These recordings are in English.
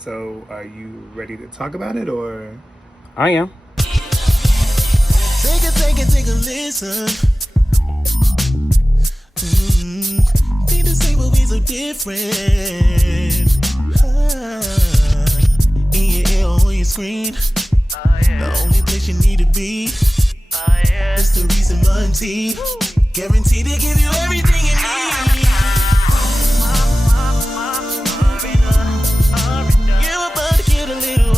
So, are you ready to talk about it, or? I am. Take a listen. Need to say what we so different. In your ear or on your screen. The only place you need to be. It's the Reese and Monty. Guaranteed to give you everything you need. You're about to get a little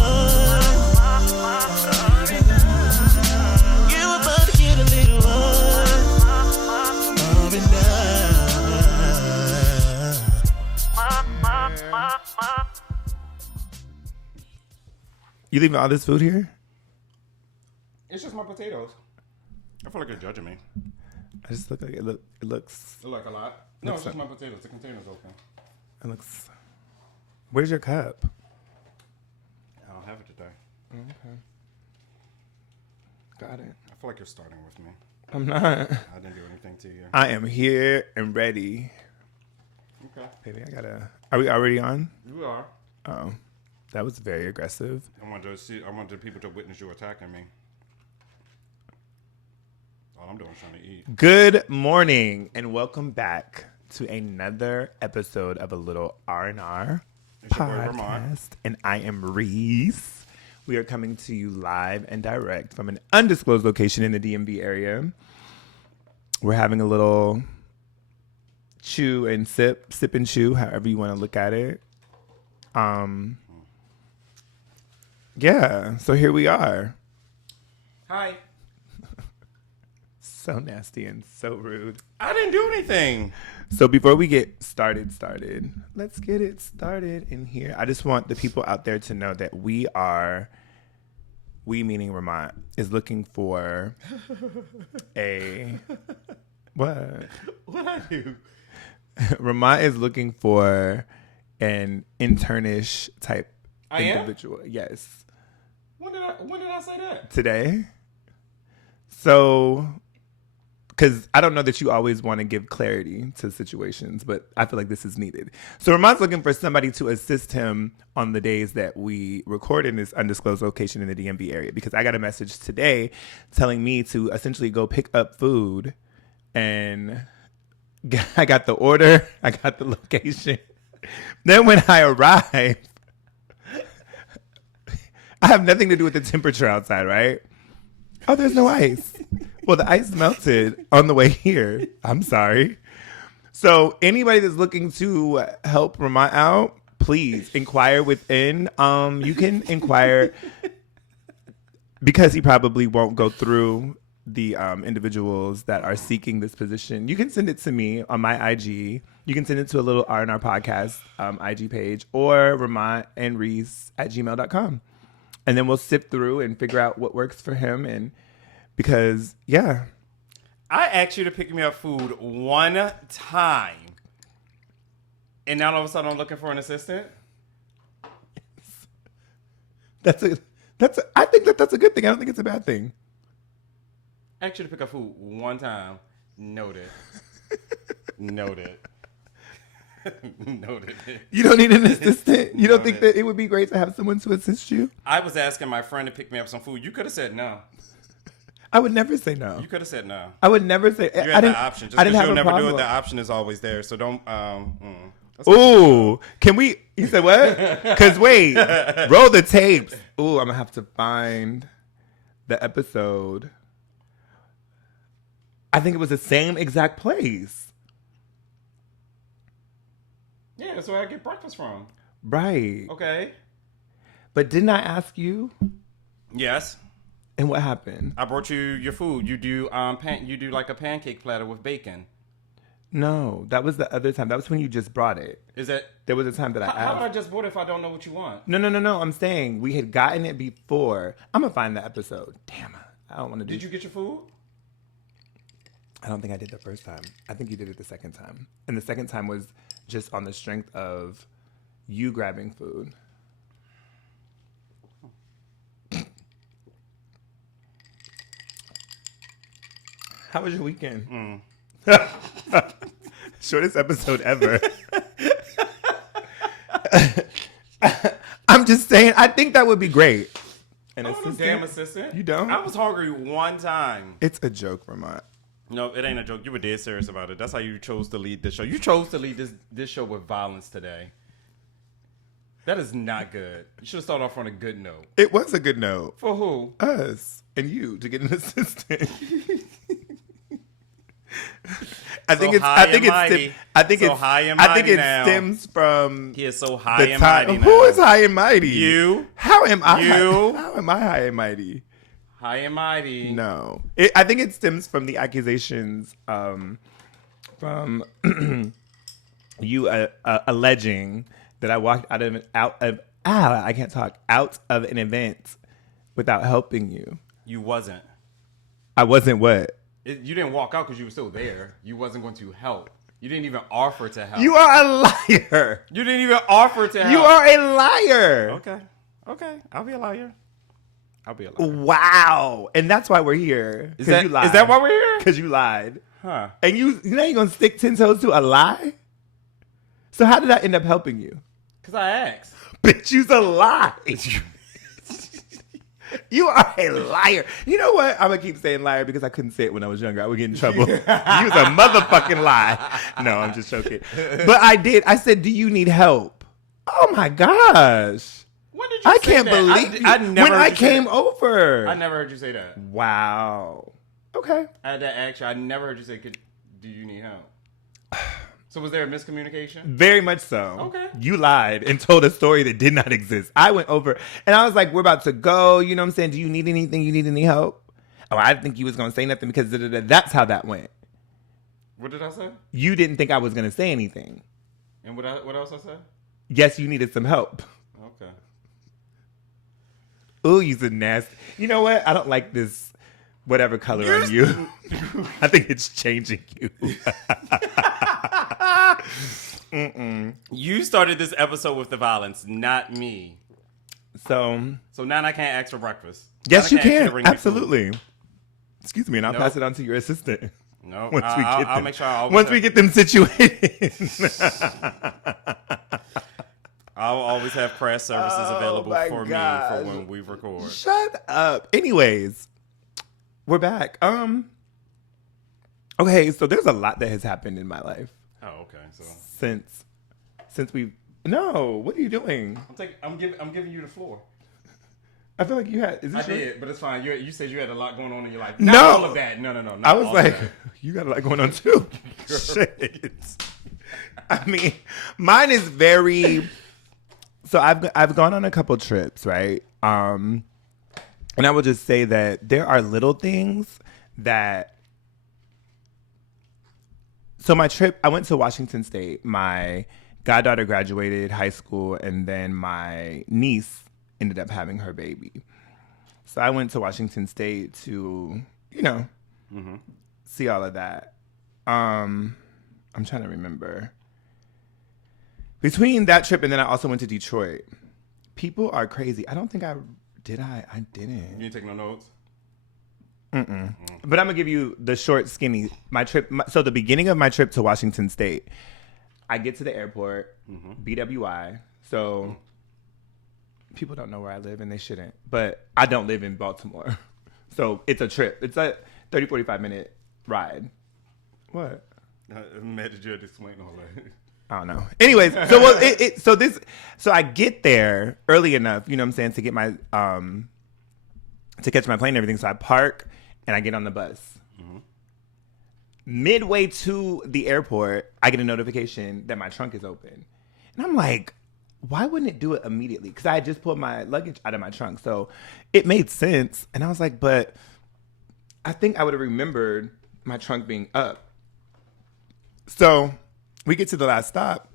You're about to get a little You leaving all this food here? It's just my potatoes. I feel like you're judging me. I just look like it. It looks. You like a lot? No, it's just my potatoes. The container's open. It looks. Where's your cup? I don't have it today. Okay. Got it. I feel like you're starting with me. I'm not. I didn't do anything to you. I am here and ready. Okay. Baby, I gotta. Are we already on? You are. Oh, that was very aggressive. I want the people to witness you attacking me. All I'm doing is trying to eat. Good morning and welcome back to another episode of a little R&R It's your boy, Ramont. podcast. And I am Reese. We are coming to you live and direct from an undisclosed location in the DMV area. We're having a little chew and sip and chew, however you want to look at it. Yeah, so here we are. Hi. So nasty and so rude. I didn't do anything. So before we get started, let's get it started in here. I just want the people out there to know that we meaning Ramont, is looking for a, what? What I do? Ramont is looking for an internish type I am? individual. Yes. When did I say that? Today. So, because I don't know that you always want to give clarity to situations, but I feel like this is needed. So Ramont's looking for somebody to assist him on the days that we record in this undisclosed location in the DMV area, because I got a message today telling me to essentially go pick up food, and I got the order, I got the location. Then when I arrive, I have nothing to do with the temperature outside, right? Oh, there's no ice. Well, the ice melted on the way here. I'm sorry. So anybody that's looking to help Ramont out, please inquire within. You can inquire because he probably won't go through the individuals that are seeking this position. You can send it to me on my IG. You can send it to a little R&R podcast IG page or RamontAndReese@gmail.com. And then we'll sift through and figure out what works for him. And because, yeah. I asked you to pick me up food one time. And now all of a sudden I'm looking for an assistant? I think that's a good thing. I don't think it's a bad thing. I asked you to pick up food one time. Noted. Noted. Noted. You don't need an assistant? You don't think that it would be great to have someone to assist you? I was asking my friend to pick me up some food. You could have said no. I would never say no. You could have said no. I would never say. You I had didn't. the option. Just I didn't because have you'll a never problem. do it, the option is always there. So don't. Ooh, can we? You said what? Because wait, roll the tapes. Ooh, I'm gonna have to find the episode. I think it was the same exact place. Yeah, that's where I get breakfast from. Right. Okay. But didn't I ask you? Yes. And what happened? I brought you your food. You do you do like a pancake platter with bacon. No, that was the other time. That was when you just brought it. Is that? There was a time that I asked. How would I just bought it if I don't know what you want? No. I'm saying we had gotten it before. I'm gonna find the episode. Damn, I don't want to do. Did you get your food? I don't think I did the first time. I think you did it the second time. And the second time was just on the strength of you grabbing food. How was your weekend? Shortest episode ever. I'm I'm just saying, I think that would be great. An I'm a damn assistant. You don't? I was hungry one time. It's a joke, Ramont. No, it ain't a joke. You were dead serious about it. That's how you chose to lead this show. You chose to lead this show with violence today. That is not good. You should have started off on a good note. It was a good note. For who? Us and you to get an assistant. I think it stems from he is so high and time. mighty now. Who is high and mighty? You. How am I? You. How am I high and mighty? High and mighty. No, I think it stems from the accusations from you alleging that I walked out of an event without helping you. You wasn't. I wasn't what? You didn't walk out because you were still there. You wasn't going to help. You didn't even offer to help. You are a liar. You didn't even offer to help. You are a liar. Okay. I'll be a liar. Wow. And that's why we're here. Is that why we're here? Because you lied. Huh. And you know you're going to stick 10 toes to a lie? So how did that end up helping you? Because I asked. Bitch, you's a lie. You are a liar. You know what? I'm going to keep saying liar because I couldn't say it when I was younger. I would get in trouble. You was a motherfucking lie. No, I'm just joking. But I did. I said, do you need help? Oh, my gosh. When did you I say can't that? believe you. I never when I came over. I never heard you say that. Wow. Okay. I had to ask you. I never heard you say, do you need help? So was there a miscommunication? Very much so. Okay. You lied and told a story that did not exist. I went over and I was like, we're about to go. You know what I'm saying? Do you need anything? You need any help? Oh, I didn't think you was going to say nothing because that's how that went. What did I say? You didn't think I was going to say anything. And what else I said? Yes, you needed some help. Okay. Ooh, you're so nasty. You know what? I don't like this whatever color on you. I think it's changing you. You started this episode with the violence, not me. So now I can't ask for breakfast. Yes, you can. bring me food. Absolutely. Excuse me, and I'll pass it on to your assistant. No, I'll make sure I always once we get them situated. I'll always have press services available for me for when we record. Shut up. Anyways, we're back. Okay, so there's a lot that has happened in my life. Oh, okay. So since we've what are you doing? I'm giving you the floor. I feel like you had. Is this did, but it's fine. You said you had a lot going on in your life. No, not all of that. No. I was like, you got a lot going on too. Shit. I mean, mine is very. So I've gone on a couple trips, right? And I will just say that there are little things that. So my trip, I went to Washington State. My goddaughter graduated high school, and then my niece ended up having her baby. So I went to Washington State to, see all of that. I'm trying to remember. Between that trip and then I also went to Detroit. People are crazy. I don't think I didn't. You didn't take no notes? Mm-mm. But I'm going to give you the short, skinny. So the beginning of my trip to Washington State, I get to the airport, BWI. So people don't know where I live, and they shouldn't. But I don't live in Baltimore. So it's a trip. It's a 30, 45-minute ride. What? I'm mad that you had to explain all that. I don't know. Anyways, so I get there early enough, you know what I'm saying, to get my to catch my plane and everything. So I park and I get on the bus. Midway to the airport, I get a notification that my trunk is open. And I'm like, why wouldn't it do it immediately? Because I had just pulled my luggage out of my trunk. So it made sense. And I was like, but I think I would have remembered my trunk being up. So we get to the last stop.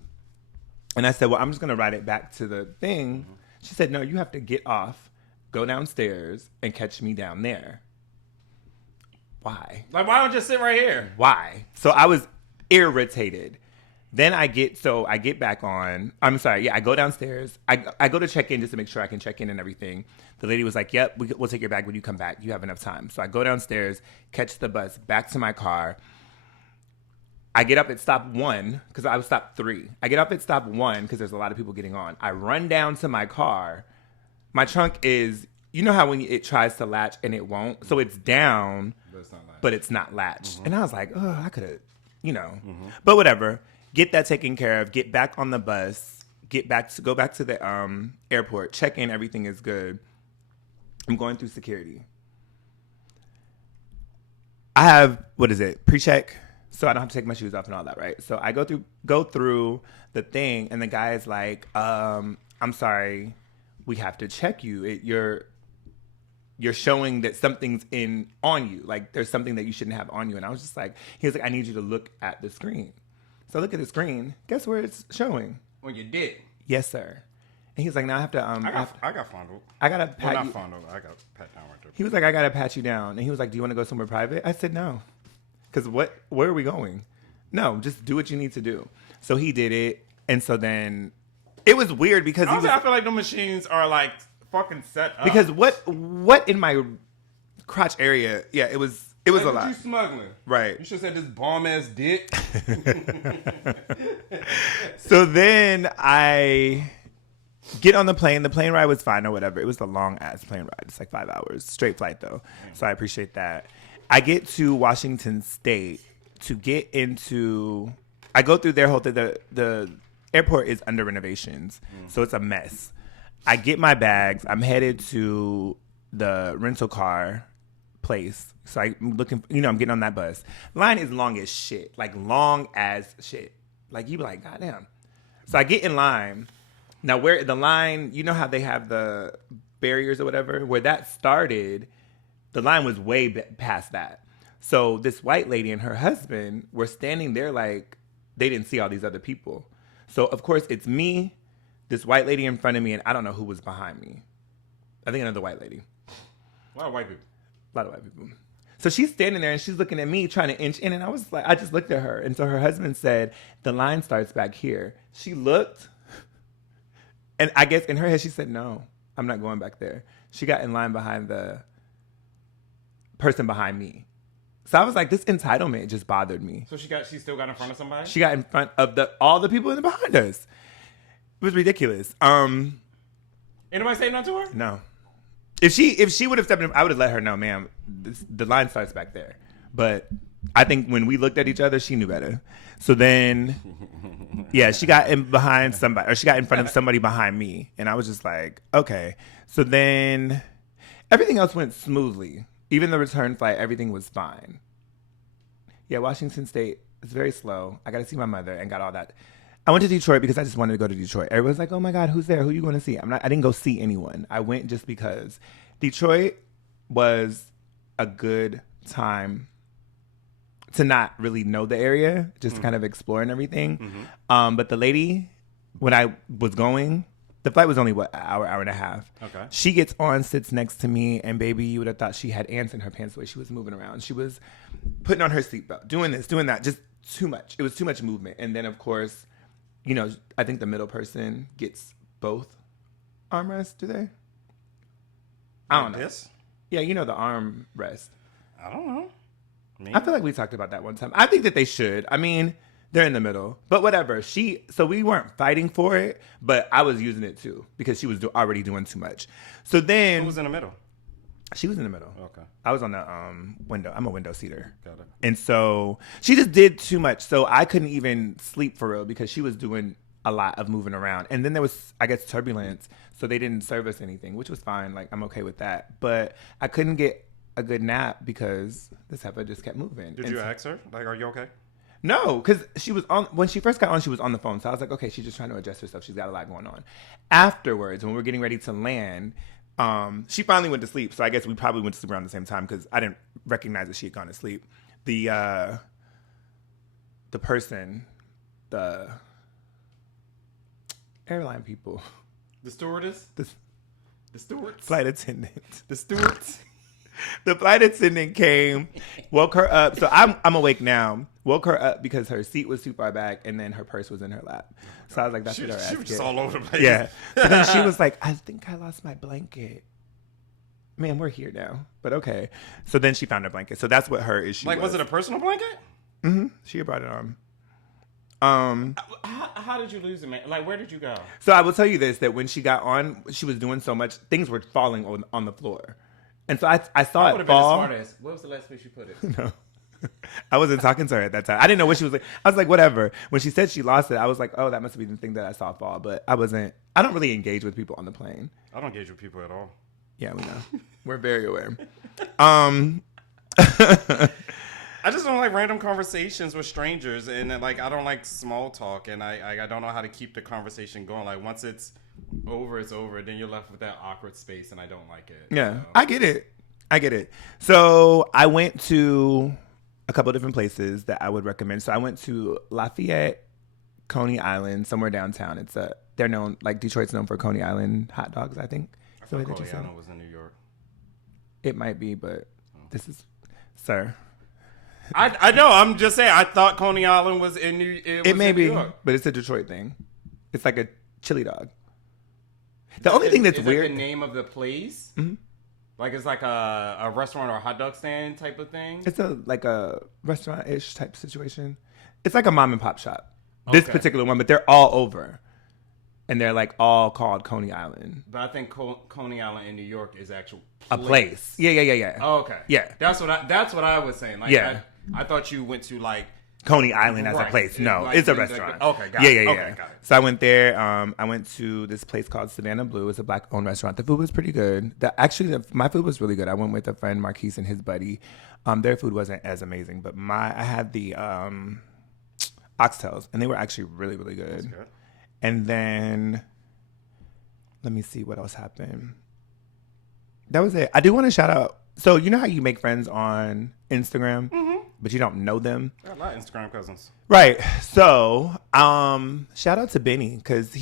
And I said, well, I'm just going to ride it back to the thing. She said, no, you have to get off, go downstairs, and catch me down there. Why? Like, why don't you just sit right here? Why? So I was irritated. Then I get back on. I'm sorry. Yeah, I go downstairs. I go to check in just to make sure I can check in and everything. The lady was like, yep, we'll take your bag when you come back. You have enough time. So I go downstairs, catch the bus back to my car. I get up at stop 1 because I was stop 3. I get up at stop 1 because there's a lot of people getting on. I run down to my car. My trunk is, you know how when it tries to latch and it won't? So it's down, but it's not latched. And I was like, oh, I could have, you know. But whatever. Get that taken care of. Get back on the bus. Go back to the airport. Check in. Everything is good. I'm going through security. I have, pre-check. So I don't have to take my shoes off and all that, right? So I go through the thing, and the guy is like, I'm sorry, we have to check you. You're showing that something's on you. Like, there's something that you shouldn't have on you. And I was just like, he was like, I need you to look at the screen. So I look at the screen. Guess where it's showing? On your dick. Yes, sir. And he's like, now I have to... I got fondled. I got to pat you... not fondled. I got pat down right there. He was like, I got to pat you down. And he was like, do you want to go somewhere private? I said, no. Because where are we going? No, just do what you need to do. So he did it. And so then... It was weird because... I feel like the machines are like fucking set up. Because what in my crotch area... Yeah, it was a lot. What you smuggling? Right. You should have said this bomb-ass dick. So then I... get on the plane. The plane ride was fine or whatever. It was a long-ass plane ride. It's like 5 hours. Straight flight, though. So I appreciate that. I get to Washington State to get into... I go through their whole thing. The airport is under renovations, so it's a mess. I get my bags. I'm headed to the rental car place. So I'm looking... I'm getting on that bus. Line is long as shit. Like, long as shit. Like, you be like, goddamn. So I get in line... Now, where the line, you know how they have the barriers or whatever? Where that started, the line was way past that. So this white lady and her husband were standing there like they didn't see all these other people. So, of course, it's me, this white lady in front of me, and I don't know who was behind me. I think another white lady. A lot of white people. A lot of white people. So she's standing there and she's looking at me trying to inch in. And I was like, I just looked at her. And so her husband said, the line starts back here. She looked... And I guess in her head, she said, no, I'm not going back there. She got in line behind the person behind me. So I was like, this entitlement just bothered me. So she still got in front of somebody? She got in front of all the people in the behind us. It was ridiculous. Anybody say nothing to her? No. If she would have stepped in, I would have let her know, ma'am, the line starts back there. But I think when we looked at each other, she knew better. So then, yeah, she got in behind somebody, or she got in front of somebody behind me. And I was just like, okay. So then everything else went smoothly. Even the return flight, everything was fine. Yeah, Washington State is very slow. I got to see my mother and got all that. I went to Detroit because I just wanted to go to Detroit. Everyone's like, oh my God, who's there? Who are you going to see? I didn't go see anyone. I went just because Detroit was a good time to not really know the area, just kind of explore and everything. But the lady, when I was going, the flight was only, an hour and a half. Okay. She gets on, sits next to me, and baby, you would have thought she had ants in her pants the way she was moving around. She was putting on her seatbelt, doing this, doing that, just too much. It was too much movement. And then, of course, I think the middle person gets both armrests, do they? I don't know. This? Yeah, the arm rest. I don't know. I feel like we talked about that one time. I think that they should. I mean, they're in the middle. But whatever. So we weren't fighting for it, but I was using it too because she was already doing too much. So then... Who was in the middle? She was in the middle. Okay. I was on the window. I'm a window seater. Got it. And so she just did too much. So I couldn't even sleep for real because she was doing a lot of moving around. And then there was, I guess, turbulence. So they didn't serve us anything, which was fine. Like, I'm okay with that. But I couldn't get a good nap because this heifer just kept moving. Did you ask her? Like, are you okay? No, because she was when she first got on, she was on the phone. So I was like, okay, she's just trying to adjust herself. She's got a lot going on. Afterwards, when we're getting ready to land, she finally went to sleep. So I guess we probably went to sleep around the same time because I didn't recognize that she had gone to sleep. The person, the airline people. The stewardess? The stewards? Flight attendant. The stewards? The flight attendant came, woke her up. So I'm awake now. Woke her up because her seat was too far back, and then her purse was in her lap. So I was like, "That's what her ass." She was just all over the place. Yeah. So then she was like, "I think I lost my blanket." Man, we're here now, but okay. So then she found her blanket. So that's what her issue was. Was it a personal blanket? Mm-hmm. She brought it on. How did you lose it, man? Like, where did you go? So I will tell you this, that when she got on, she was doing so much, things were falling on the floor. And so I saw it fall. Been the smartest. What was the last place you put it? No. I wasn't talking to her at that time. I didn't know what she was like. I was like, whatever. When she said she lost it, I was like, oh, that must be the thing that I saw fall. But I don't really engage with people on the plane. I don't engage with people at all. Yeah, we know. We're very aware. I just don't like random conversations with strangers, and like I don't like small talk, and I don't know how to keep the conversation going. Like once it's over, it's over. Then you're left with that awkward space, and I don't like it. Yeah, so. I get it. So I went to a couple of different places that I would recommend. So I went to Lafayette, Coney Island, somewhere downtown. They're known, like Detroit's known for Coney Island hot dogs, I think. I thought Coney Island was in New York. It might be, but this is, sir. I know. I'm just saying. I thought Coney Island was in New. It may be, but it's a Detroit thing. It's like a chili dog. The only thing that's weird. Like the name of the place. Mm-hmm. Like it's like a restaurant or a hot dog stand type of thing. It's like a restaurant-ish type situation. It's like a mom and pop shop. This particular one, but they're all over, and they're like all called Coney Island. But I think Coney Island in New York is actual a place. Yeah. Oh, okay. Yeah. That's what I was saying. Like, yeah. I thought you went to like Coney Island as a place. No, like, it's a restaurant. Okay, got it. Yeah. Okay, got it. So I went there. I went to this place called Savannah Blue. It's a black-owned restaurant. The food was pretty good. My food was really good. I went with a friend, Marquise, and his buddy. Their food wasn't as amazing, but I had the oxtails, and they were actually really, really good. That's good. And then, let me see what else happened. That was it. I do want to shout out. So you know how you make friends on Instagram, but you don't know them? I got a lot of Instagram cousins. Right. So shout out to Benny, because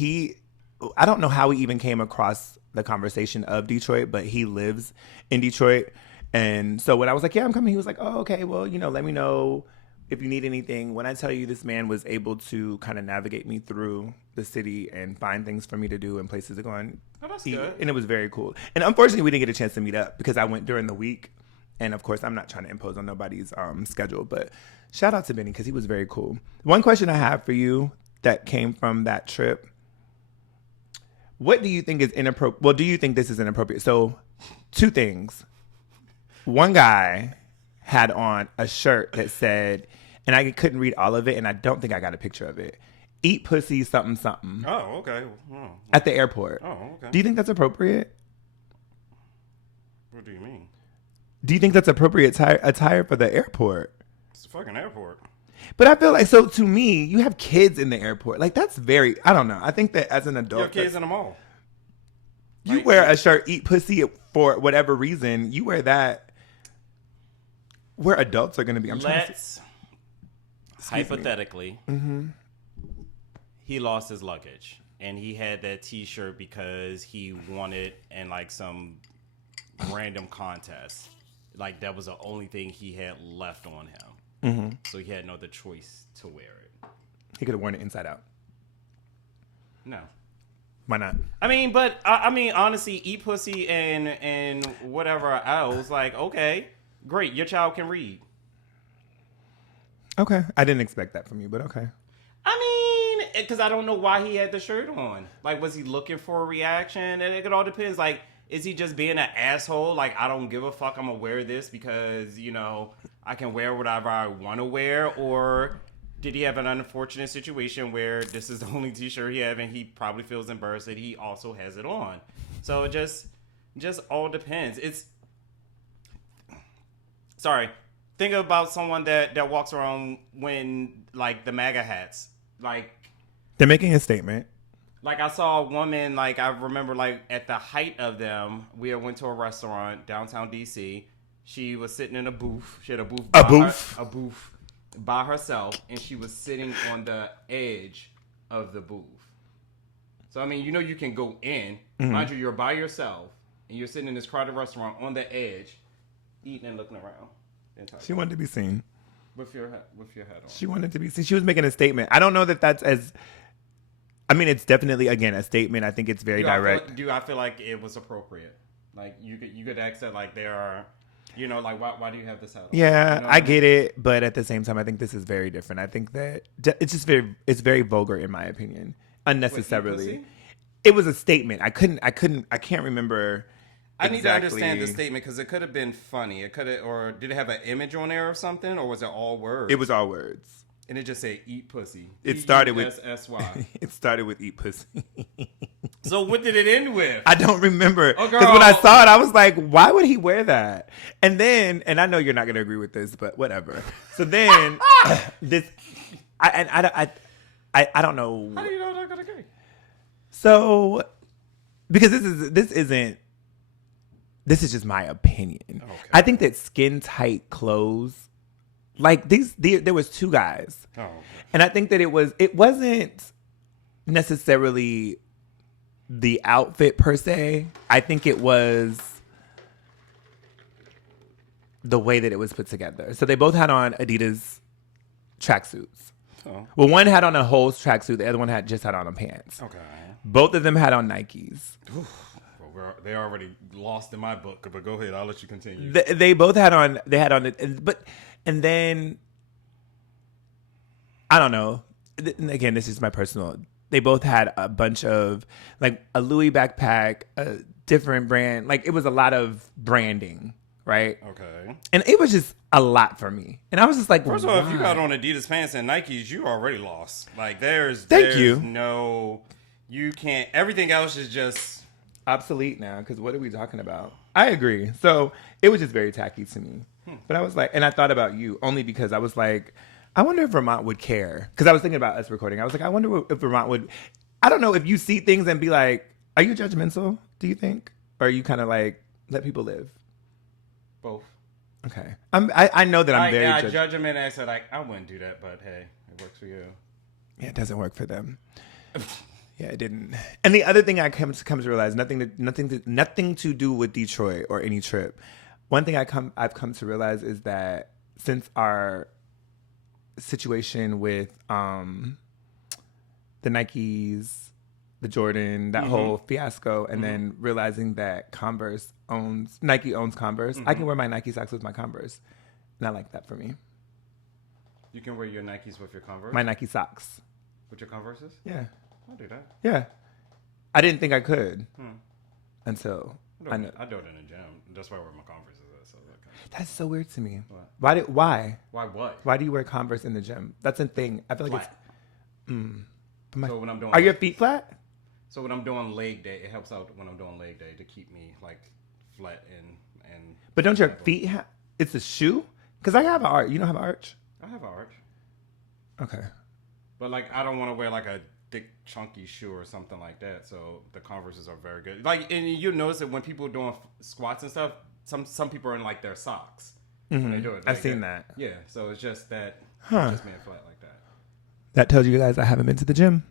I don't know how he even came across the conversation of Detroit, but he lives in Detroit. And so when I was like, yeah, I'm coming, he was like, oh, okay, well, let me know if you need anything. When I tell you this man was able to kind of navigate me through the city and find things for me to do and places to go and eat. Good. And it was very cool. And unfortunately, we didn't get a chance to meet up because I went during the week. And of course, I'm not trying to impose on nobody's schedule, but shout out to Benny because he was very cool. One question I have for you that came from that trip. What do you think is inappropriate? Well, do you think this is inappropriate? So 2 things. One guy had on a shirt that said, and I couldn't read all of it, and I don't think I got a picture of it. Eat pussy something something. Oh, okay. Oh. At the airport. Oh, okay. Do you think that's appropriate? What do you mean? Do you think that's appropriate attire for the airport? It's a fucking airport. But I feel like, so to me, you have kids in the airport. Like, that's very, I don't know. I think that as an adult. You have kids in the mall. You wear a shirt, eat pussy for whatever reason. You wear that where adults are going to be. Let's, hypothetically, he lost his luggage. And he had that T-shirt because he won it in like some random contest. Like that was the only thing he had left on him. So he had no other choice to wear it. He could have worn it inside out. No. Why not? I mean, but I mean, honestly, eat pussy and whatever else. Like, okay, great, your child can read. Okay, I didn't expect that from you, but okay. I mean, because I don't know why he had the shirt on. Like, was he looking for a reaction? And it all depends. Like, is he just being an asshole? Like, I don't give a fuck. I'm gonna wear this because I can wear whatever I want to wear, or did he have an unfortunate situation where this is the only T-shirt he has and he probably feels embarrassed that he also has it on? So it just all depends. Think about someone that walks around when like the MAGA hats. Like they're making a statement. Like I saw a woman, like I remember like at the height of them, we went to a restaurant downtown DC. She was sitting in a booth. She had a booth by herself, and she was sitting on the edge of the booth. So, I mean, you can go in. Mind you, you're by yourself, and you're sitting in this crowded restaurant on the edge, eating and looking around. She wanted to be seen. With your hat on. She wanted to be seen. She was making a statement. I don't know that that's as... I mean, it's definitely, again, a statement. I think it's very direct. I feel like it was appropriate? Like, you could ask that, like, there are... You know, like why do you have this hat on? Yeah, You know what I mean? get it, but at the same time, I think this is very different. I think that it's just it's very vulgar in my opinion, unnecessarily. pussy? It was a statement. I can't remember. I need to exactly. understand the statement because it could have been funny. It could have, or did it have an image on there or something, or was it all words? It was all words. And it just said "eat pussy." It started with SSY. It started with "eat pussy." So what did it end with? I don't remember Oh, because when I girl. saw it, I was like, "Why would he wear that?" And then, and I know you're not going to agree with this, but whatever. So then, I don't know. How do you know I'm not gonna agree? So, because this is just my opinion. Okay. I think that skin tight clothes, like there was two guys, Oh. and I think that it wasn't necessarily the outfit per se. I think it was the way that it was put together. So they both had on Adidas tracksuits. Oh. Well, one had on a whole tracksuit. The other one just had on pants. Okay. Both of them had on Nikes. Well, they already lost in my book, but go ahead. I'll let you continue. They both had on. They had on it, but and then I don't know. Again, this is my personal. They both had a bunch of like a Louis backpack, a different brand. Like it was a lot of branding, right? Okay. And it was just a lot for me. And I was just like, First of all, if you why? got on Adidas pants and Nikes, you already lost. Like there's you. no, you can't. Everything else is just. Obsolete now, because what are we talking about? I agree. So it was just very tacky to me. But I was like, and I thought about you only because I was like, I wonder if Ramont would care. Because I was thinking about us recording. I was like, I wonder if Ramont would. I don't know if you see things and be like, are you judgmental, do you think? Or are you kind of like, let people live? Both. Okay. I know that I'm very I judgmental. judge them and I said, like, I wouldn't do that, but hey, it works for you. Yeah, it doesn't work for them. Yeah, it didn't. And the other thing I come to realize, nothing to do with Detroit or any trip. One thing I've come to realize is that since our situation with the Nikes, the Jordan, that whole fiasco, and then realizing that Nike owns Converse, I can wear my Nike socks with my Converse. And I like that for me. You can wear your Nikes with your Converse? My Nike socks. With your Converses? Yeah. I'll do that. Yeah. I didn't think I could until I know. I do it in the gym. That's why I wear my Converses. So That's so weird to me. What? Why? Why what? Why do you wear Converse in the gym? That's a thing. I feel like Flat. it's. So when I'm doing Are your feet flat? So when I'm doing leg day, it helps out when I'm doing leg day to keep me like flat and. But don't your feet have? It's a shoe? Because I have an arch. You don't have an arch? I have an arch, Okay. but like I don't want to wear like a thick chunky shoe or something like that. So the Converses are very good. Like, and you notice that when people are doing squats and stuff, some people are in like their socks when they do it. I've Like, seen that. Yeah, so it's just that just being flat like that. That tells you guys I haven't been to the gym.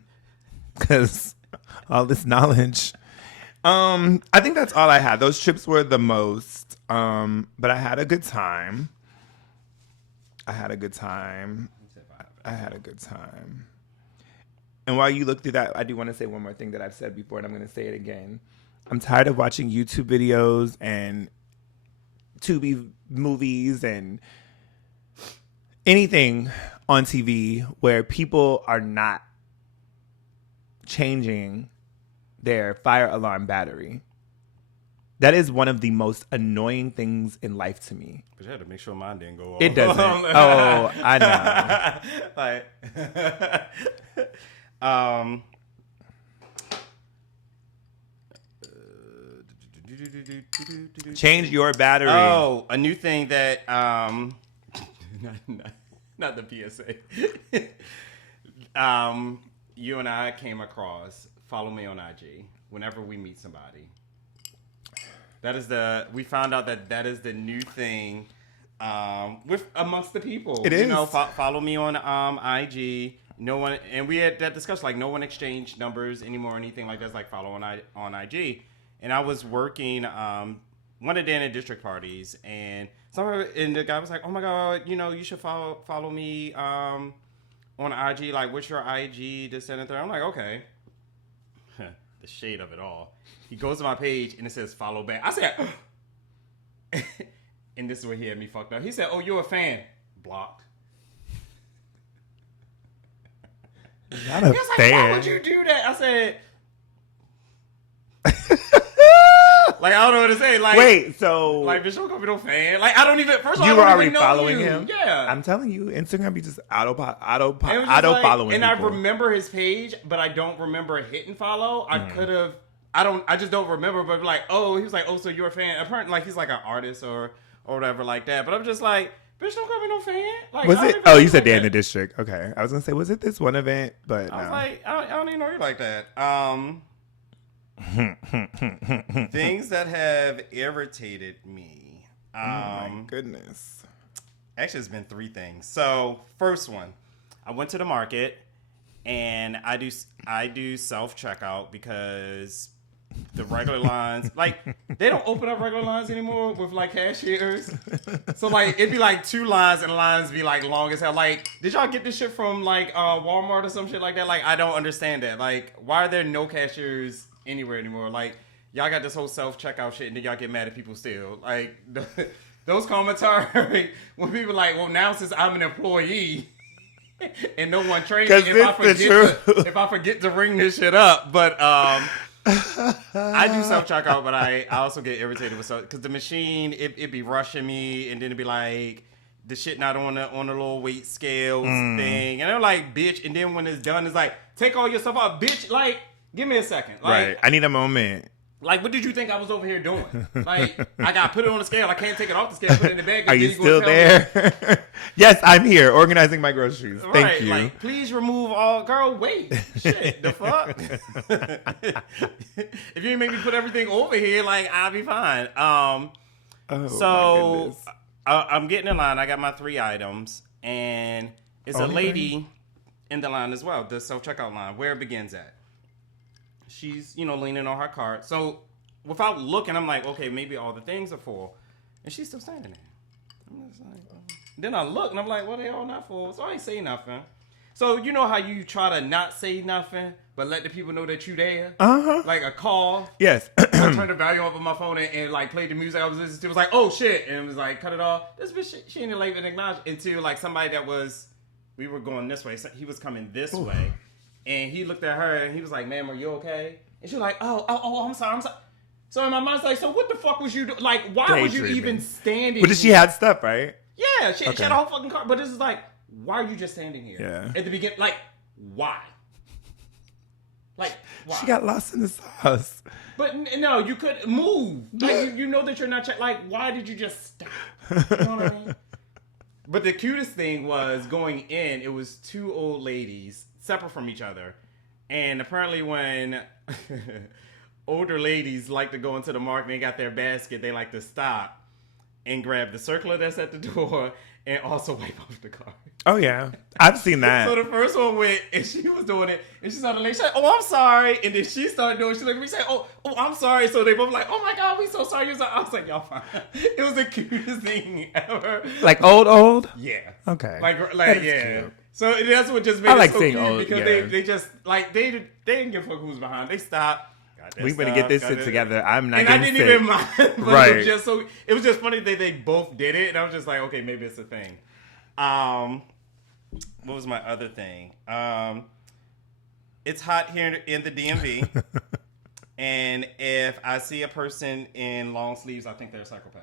Because all this knowledge. I think that's all I had. Those trips were the most. But I had a good time. I had a good time. And while you look through that, I do want to say one more thing that I've said before, and I'm going to say it again. I'm tired of watching YouTube videos and Tubi movies and anything on TV where people are not changing their fire alarm battery. That is one of the most annoying things in life to me. But you had to make sure mine didn't go off. It doesn't. Oh, I know. Change your battery. Oh, a new thing that not the PSA. You and I came across. Follow me on IG whenever we meet somebody. We found out that is the new thing with amongst the people. It is. You know, follow me on IG. No one, and we had that discussion, like no one exchanged numbers anymore or anything like that. It's like follow on IG. And I was working one of the in district parties, and the guy was like, "Oh my God, you should follow me on IG. Like, what's your IG? This and that." I'm like, okay. The shade of it all. He goes to my page and it says follow back. I said, and this is where he had me fucked up. He said, "Oh, you're a fan." Blocked. Not a He was like, fan. "Why would you do that?" I said, like, I don't know what to say. Like, Wait, so like, bitch, don't call me no fan. Like, I don't even. First of all, you I were don't already even know following you. him? Yeah, I'm telling you, Instagram be just auto And it was just like- following. And people. I remember his page, but I don't remember hitting follow. I could have. I just don't remember. But like, oh, he was like, "Oh, so you're a fan?" Apparently, like he's like an artist or whatever like that. But I'm just like, bitch, don't call me no fan. Like, Was I don't it? even Oh, know you said like Day in that. the District. Okay, I was gonna say, was it this one event? But I was no. like, I don't even know you like that. Things that have irritated me. Oh my goodness. Actually, it's been 3 things. So, first one, I went to the market and I do self checkout because the regular lines, like, they don't open up regular lines anymore with like cashiers. So like it'd be like 2 lines and the lines be like long as hell. Like, did y'all get this shit from like Walmart or some shit like that? Like, I don't understand that. Like, why are there no cashiers anywhere anymore? Like, y'all got this whole self checkout shit and then y'all get mad at people still. Like, those comments are when people like, well, now since I'm an employee and no one trained me, if I forget to ring this shit up, but I do self checkout, but I also get irritated with because the machine it be rushing me, and then it'd be like the shit not on the little weight scales thing, and they're like, bitch, and then when it's done, it's like, take all your stuff out, bitch. Like, give me a second, like, Right, I need a moment. Like, what did you think I was over here doing? Like, I got to put it on the scale. I can't take it off the scale, put it in the bag. Are you still there? Yes, I'm here organizing my groceries. Right, Thank you. like, please remove all. Girl, wait. Shit, the fuck? If you didn't make me put everything over here, like, I'll be fine. Oh, my So, goodness. I'm getting in line. I got my 3 items. And it's a lady in the line as well, the self-checkout line, where it begins at. She's, leaning on her cart. So, without looking, I'm like, okay, maybe all the things are full. And she's still standing there. I'm just like, oh. Then I look, and I'm like, what are they all not full? So, I ain't say nothing. So, you know how you try to not say nothing, but let the people know that you there? Uh-huh. Like a call. Yes. I turned the volume up on my phone and like, played the music I was listening to. It was like, oh, shit. And it was like, cut it off. This bitch, she ain't even acknowledge until, like, somebody that was, we were going this way. So he was coming this way. And he looked at her and he was like, ma'am, are you okay? And she was like, oh, I'm sorry. So in my mind's like, so what the fuck was you doing? Like, why was you even standing But she had stuff, right? Yeah, she had a whole fucking car. But this is like, why are you just standing here? Yeah. At the beginning, like, why? Like, why? She got lost in the sauce. But no, you could move. Like, you know that you're not like, why did you just stop? You know what I mean? But the cutest thing was going in, it was 2 old ladies separate from each other. And apparently when older ladies like to go into the market and they got their basket, they like to stop and grab the circler that's at the door and also wipe off the car. Oh, yeah. I've seen that. So the first one went, and she was doing it, and she saw the lady, she said, oh, I'm sorry. And then she started doing it. She looked at me and said, oh, I'm sorry. So they both like, oh, my God, we so sorry. I was like, y'all fine. It was the cutest thing ever. Like old? Yeah. Okay. Like yeah. Cute. So that's what just made I like it so seeing cute old, because yeah. they just, like, they didn't give a fuck who was behind. They stopped. We better get this shit together. I'm not and I getting didn't sick. even mind. But Right. it was just funny that they both did it. And I was just like, okay, maybe it's a thing. What was my other thing? It's hot here in the DMV. And if I see a person in long sleeves, I think they're a psychopath.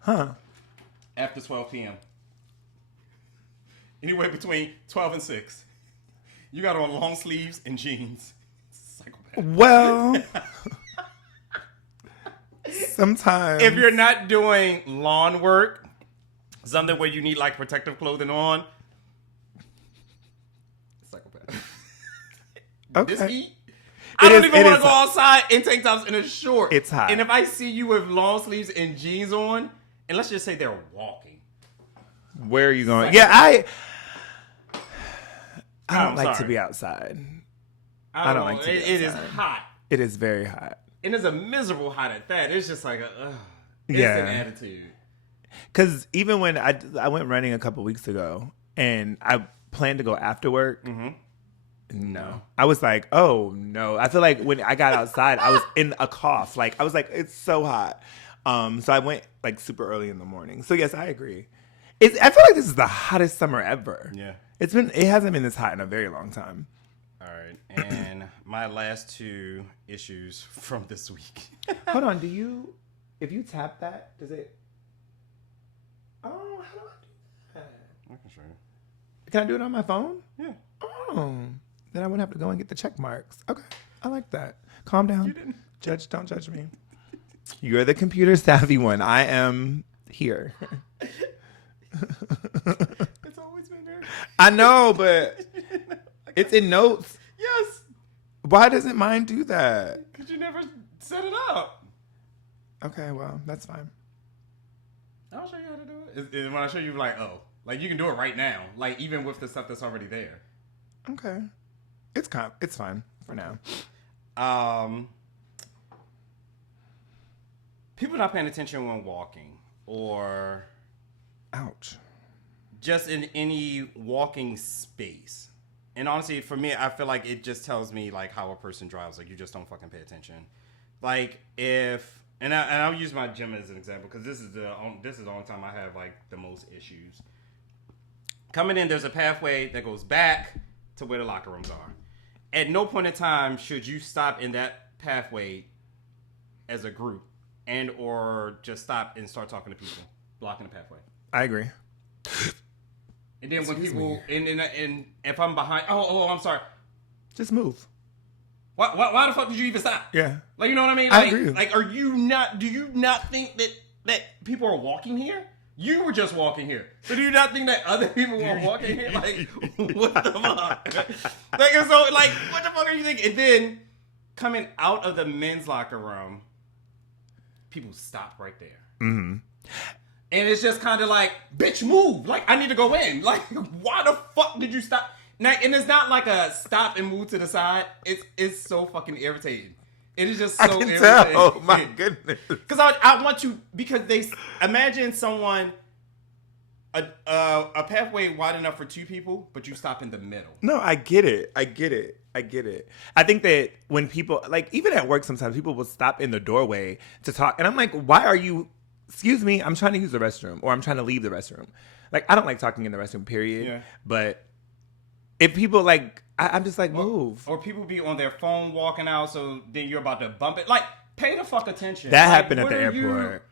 Huh. After 12 p.m. Anywhere between 12 and 6. You got on long sleeves and jeans. Psychopath. Well, sometimes. If you're not doing lawn work, something where you need like protective clothing on, psychopath. This Okay. heat, I don't even want to go hot. outside in tank tops and a short. It's hot. And if I see you with long sleeves and jeans on, and let's just say they're walking. Where are you going? Yeah, I don't like to sorry. be outside. I don't like to be It is outside. hot. It is very hot. And it's a miserable hot at that. It's just like it's Yeah. an attitude. Because even when I went running a couple weeks ago, and I planned to go after work, No. I was like, oh, no. I feel like when I got outside, I was in a cough. Like, I was like, it's so hot. So I went, like, super early in the morning. So, yes, I agree. I feel like this is the hottest summer ever. Yeah. It hasn't been this hot in a very long time. All right. And my last 2 issues from this week. Hold on. If you tap that, does it... Oh, how do I do that? I can show you. Can I do it on my phone? Yeah. Oh. Then I wouldn't have to go and get the check marks. Okay. I like that. Calm down. You didn't. Don't judge me. You're the computer savvy one. I am here. It's always been there. I know, but it's in notes. Yes. Why doesn't mine do that? Because you never set it up. Okay, well, that's fine. I'll show you how to do it. And when I show you, like, oh, like you can do it right now. Like even with the stuff that's already there. Okay. It's fine for now. People not paying attention when walking or ouch. Just in any walking space. And honestly, for me, I feel like it just tells me like how a person drives. Like you just don't fucking pay attention. Like if and I'll use my gym as an example because this is the only time I have like the most issues. Coming in, there's a pathway that goes back to where the locker rooms are. At no point in time should you stop in that pathway as a group and or just stop and start talking to people, blocking the pathway. I agree. And then when people and if I'm behind, I'm sorry. Just move. Why the fuck did you even stop? Yeah. Like, you know what I mean? I Like, agree. Like, do you not think that people are walking here? You were just walking here. So do you not think that other people were walking here? Like, what the fuck? Like, and so, like, what the fuck are you thinking? And then, coming out of the men's locker room, people stop right there. Mm-hmm. And it's just kind of like, bitch, move. Like, I need to go in. Like, why the fuck did you stop? Now, and it's not like a stop and move to the side. It's so fucking irritating. It is just so irritating. Tell. Oh, my goodness. Because I want you, because they, imagine someone, a pathway wide enough for 2 people, but you stop in the middle. No, I get it. I think that when people, like, even at work sometimes, people will stop in the doorway to talk. And I'm like, why are you, excuse me, I'm trying to use the restroom or I'm trying to leave the restroom. Like, I don't like talking in the restroom, period. Yeah. But if people, like, I'm just like, move. Or people be on their phone walking out, so then you're about to bump it. Like, pay the fuck attention. That like, happened at the airport.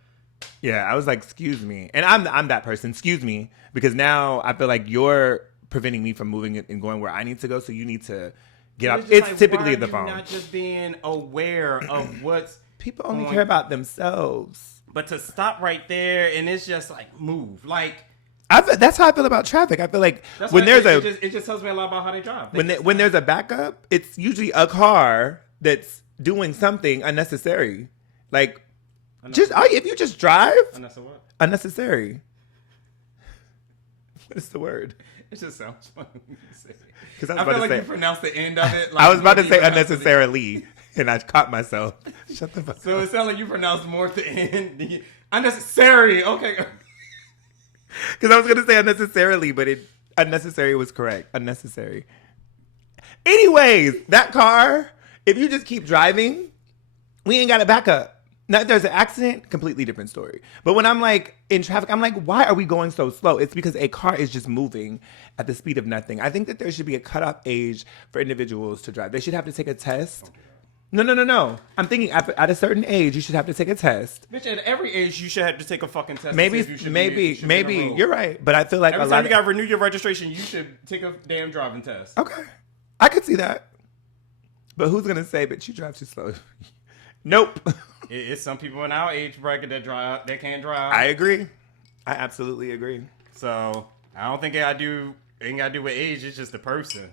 Yeah, I was like, excuse me. And I'm that person, excuse me. Because now I feel like you're preventing me from moving and going where I need to go, so you need to get out. It's like, typically at the phone. Not just being aware of what's people only care about themselves. But to stop right there, and it's just like, move. Like, that's how I feel about traffic. I feel like when there's it just tells me a lot about how they drive. When there's a backup, it's usually a car that's doing something unnecessary. Like, if you just drive, unnecessary. What is the word? It just sounds funny to say. Because I feel like you pronounced the end of it. Like, I was about to say unnecessarily, and I caught myself. Shut the fuck up. So it sounds like you pronounced more at the end. Unnecessary. Okay. Because I was going to say unnecessarily, but unnecessary was correct. Unnecessary. Anyways, that car, if you just keep driving, we ain't got a backup. Now, if there's an accident, completely different story. But when I'm like in traffic, I'm like, why are we going so slow? It's because a car is just moving at the speed of nothing. I think that there should be a cutoff age for individuals to drive. They should have to take a test. No. I'm thinking at a certain age, you should have to take a test. Bitch, at every age, you should have to take a fucking test. Maybe you're right. But I feel like every time you got to renew your registration, you should take a damn driving test. Okay. I could see that. But who's going to say, but you drive too slow? Nope. It's some people in our age bracket that can't drive. I agree. I absolutely agree. So I don't think it ain't got to do with age. It's just the person.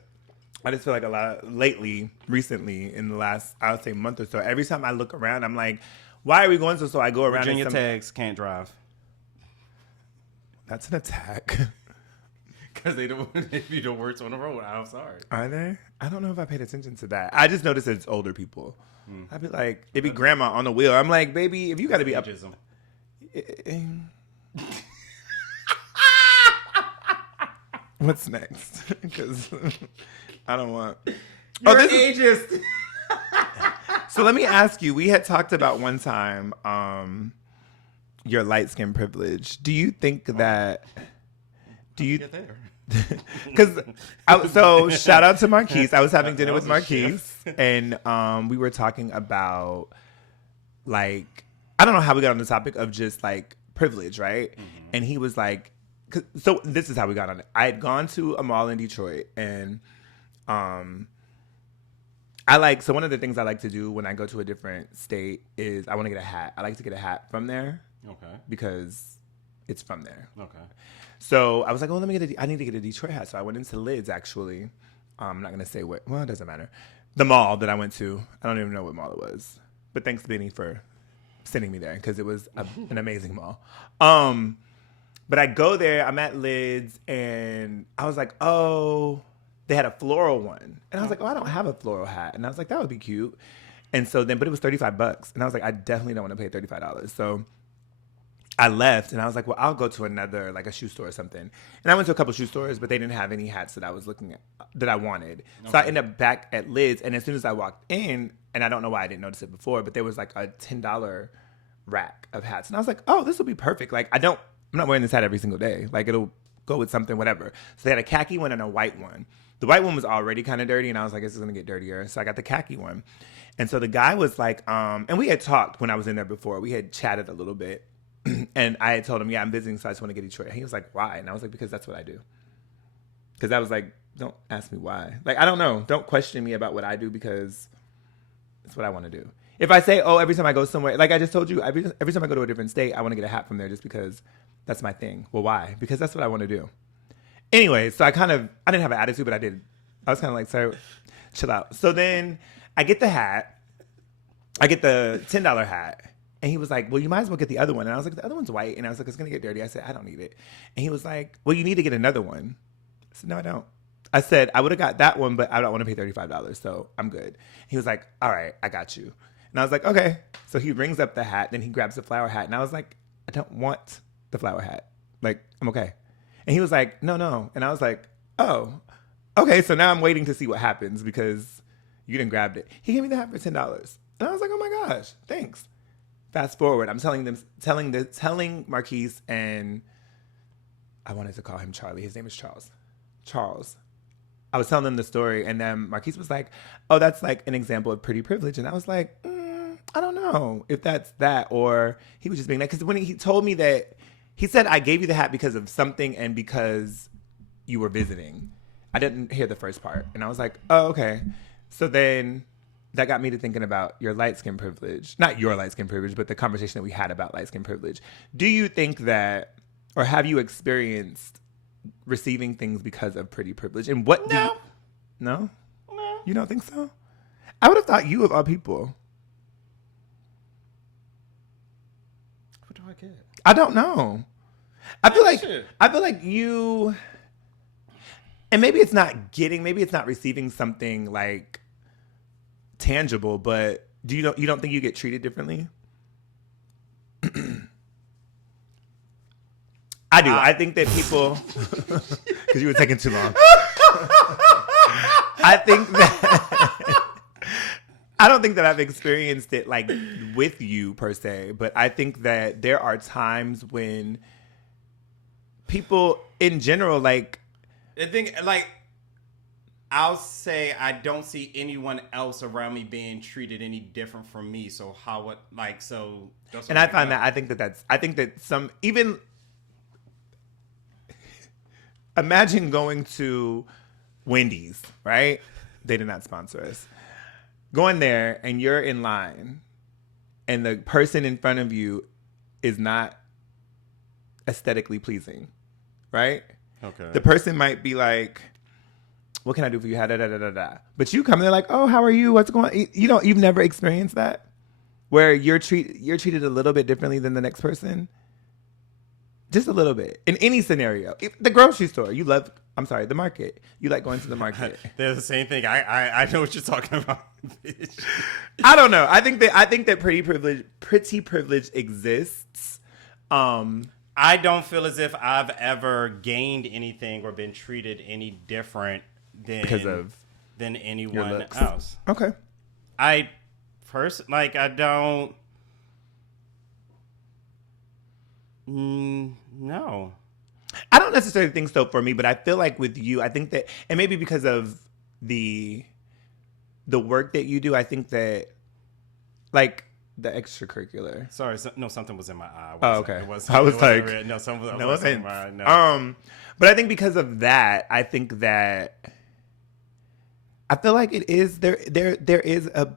I just feel like a lot recently, in the last, I would say, month or so, every time I look around, I'm like, why are we going so slow? I go around. Virginia tags can't drive. That's an attack. Because they be the worst on the road. I'm sorry. Are they? I don't know if I paid attention to that. I just noticed that it's older people. I'd be like, it'd be grandma on the wheel. I'm like, baby, if you got to be up. What's next? Because I don't want. You're this ageist. So let me ask you. We had talked about one time your light skin privilege. Do you think that? Do you? Get there. Because so shout out to Marquise. I was having dinner with Marquise, and we were talking about like I don't know how we got on the topic of just like privilege, right? Mm-hmm. And he was like, so this is how we got on it. I had gone to a mall in Detroit, and so one of the things I like to do when I go to a different state is I want to get a hat. I like to get a hat from there, okay, because it's from there, okay. So I was like, oh, I need to get a Detroit hat. So I went into Lids, actually. I'm not going to say what. Well, it doesn't matter. The mall that I went to. I don't even know what mall it was. But thanks, Benny, for sending me there because it was an amazing mall. But I go there. I'm at Lids. And I was like, oh, they had a floral one. And I was like, oh, I don't have a floral hat. And I was like, that would be cute. And so then, but it was $35. And I was like, I definitely don't want to pay $35. So I left and I was like, well, I'll go to another, like a shoe store or something. And I went to a couple shoe stores, but they didn't have any hats that I was looking at that I wanted. Okay. So I ended up back at Lids. And as soon as I walked in, and I don't know why I didn't notice it before, but there was like a $10 rack of hats. And I was like, oh, this will be perfect. Like, I'm not wearing this hat every single day. Like, it'll go with something, whatever. So they had a khaki one and a white one. The white one was already kind of dirty. And I was like, this is going to get dirtier. So I got the khaki one. And so the guy was like, and we had talked when I was in there before. We had chatted a little bit. And I had told him, yeah, I'm visiting, so I just want to get Detroit. And he was like, why? And I was like, because that's what I do. Because I was like, don't ask me why. Like, I don't know. Don't question me about what I do because it's what I want to do. If I say, oh, every time I go somewhere, like I just told you, every time I go to a different state, I want to get a hat from there just because that's my thing. Well, why? Because that's what I want to do. Anyway, so I didn't have an attitude, but I did. I was kind of like, sorry, chill out. So then I get the hat. I get the $10 hat. And he was like, well, you might as well get the other one. And I was like, the other one's white. And I was like, it's going to get dirty. I said, I don't need it. And he was like, well, you need to get another one. I said, no, I don't. I said, I would have got that one, but I don't want to pay $35. So I'm good. He was like, all right, I got you. And I was like, okay. So he rings up the hat. Then he grabs the flower hat. And I was like, I don't want the flower hat. Like, I'm okay. And he was like, no. And I was like, oh, okay. So now I'm waiting to see what happens because you didn't grab it. He gave me the hat for $10. And I was like, oh my gosh, thanks. Fast forward, I'm telling Marquise, and I wanted to call him Charlie. His name is Charles. Charles. I was telling them the story, and then Marquise was like, oh, that's like an example of pretty privilege. And I was like, I don't know if that's that, or he was just being like, because when he told me that, he said, I gave you the hat because of something and because you were visiting. I didn't hear the first part. And I was like, oh, okay. So then that got me to thinking about your light skin privilege. Not your light skin privilege, but the conversation that we had about light skin privilege. Do you think that, or have you experienced receiving things because of pretty privilege? And what do you... No? No. You don't think so? I would have thought you of all people. What do I get? I don't know. I feel like you... And maybe it's not receiving something like tangible, but you don't think you get treated differently? I do. I think that people, because you were taking too long. I don't think that I've experienced it like with you per se, but I think that there are times when people in general, like, I think, like, I'll say I don't see anyone else around me being treated any different from me. So how would, like, so. And I find that, I think that some, even, imagine going to Wendy's, right? They did not sponsor us. Going there and you're in line and the person in front of you is not aesthetically pleasing, right? Okay. The person might be like, what can I do for you? Da, da, da, da, da. But you come there like, oh, how are you? What's going on? You've never experienced that? Where you're treated a little bit differently than the next person? Just a little bit. In any scenario. The grocery store. The market. You like going to the market. They're the same thing. I know what you're talking about. I don't know. I think that pretty privilege exists. I don't feel as if I've ever gained anything or been treated any different than than anyone looks. else. Okay. I don't. No. I don't necessarily think so for me, but I feel like with you, I think that, and maybe because of the work that you do, I think that, like, the extracurricular. Sorry, something was in my eye. Oh, okay. It was, I was it like, red. No, something was no in offense. my eye. No. But I think because of that, I think that I feel like it is there is a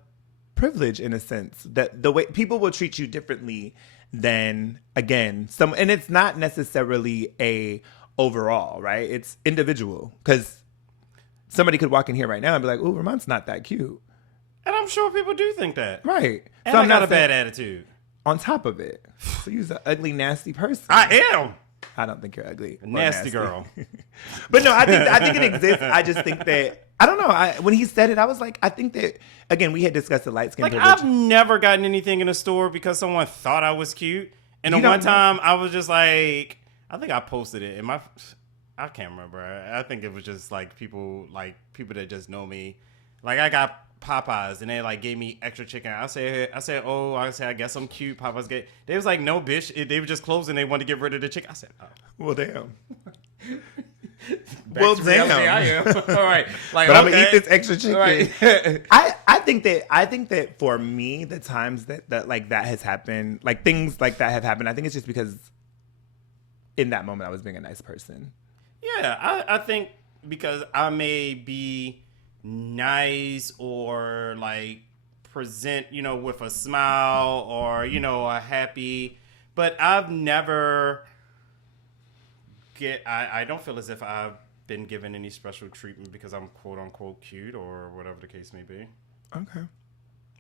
privilege in a sense that the way people will treat you differently than, again, and it's not necessarily a overall, right? It's individual, because somebody could walk in here right now and be like, "Ooh, Ramont's not that cute," And I'm sure people do think that. right? And I'm not a bad attitude. On top of it, so you're an ugly, nasty person. I am. I don't think you're ugly. or Nasty girl. But no, I think it exists. I just think that, I don't know. When he said it, I was like, I think that, again, we had discussed the light skin Like, privilege. I've never gotten anything in a store because someone thought I was cute. And You the don't one know. time I was just like, I think I posted it in I can't remember. I think it was just like people that just know me. Like, I got Popeyes and they like gave me extra chicken. I said, I guess I'm cute. Popeyes they was like, no, bitch. They were just closing. They wanted to get rid of the chicken. I said, oh. Well, damn. Back to reality, I am. All right. Like, But I'm okay. gonna eat this extra chicken. All right. I think that for me, the times that like that has happened, like things like that have happened, I think it's just because in that moment I was being a nice person. Yeah, I think because I may be nice or like present, with a smile or, a happy, but I've never I don't feel as if I've been given any special treatment because I'm quote unquote cute or whatever the case may be. Okay.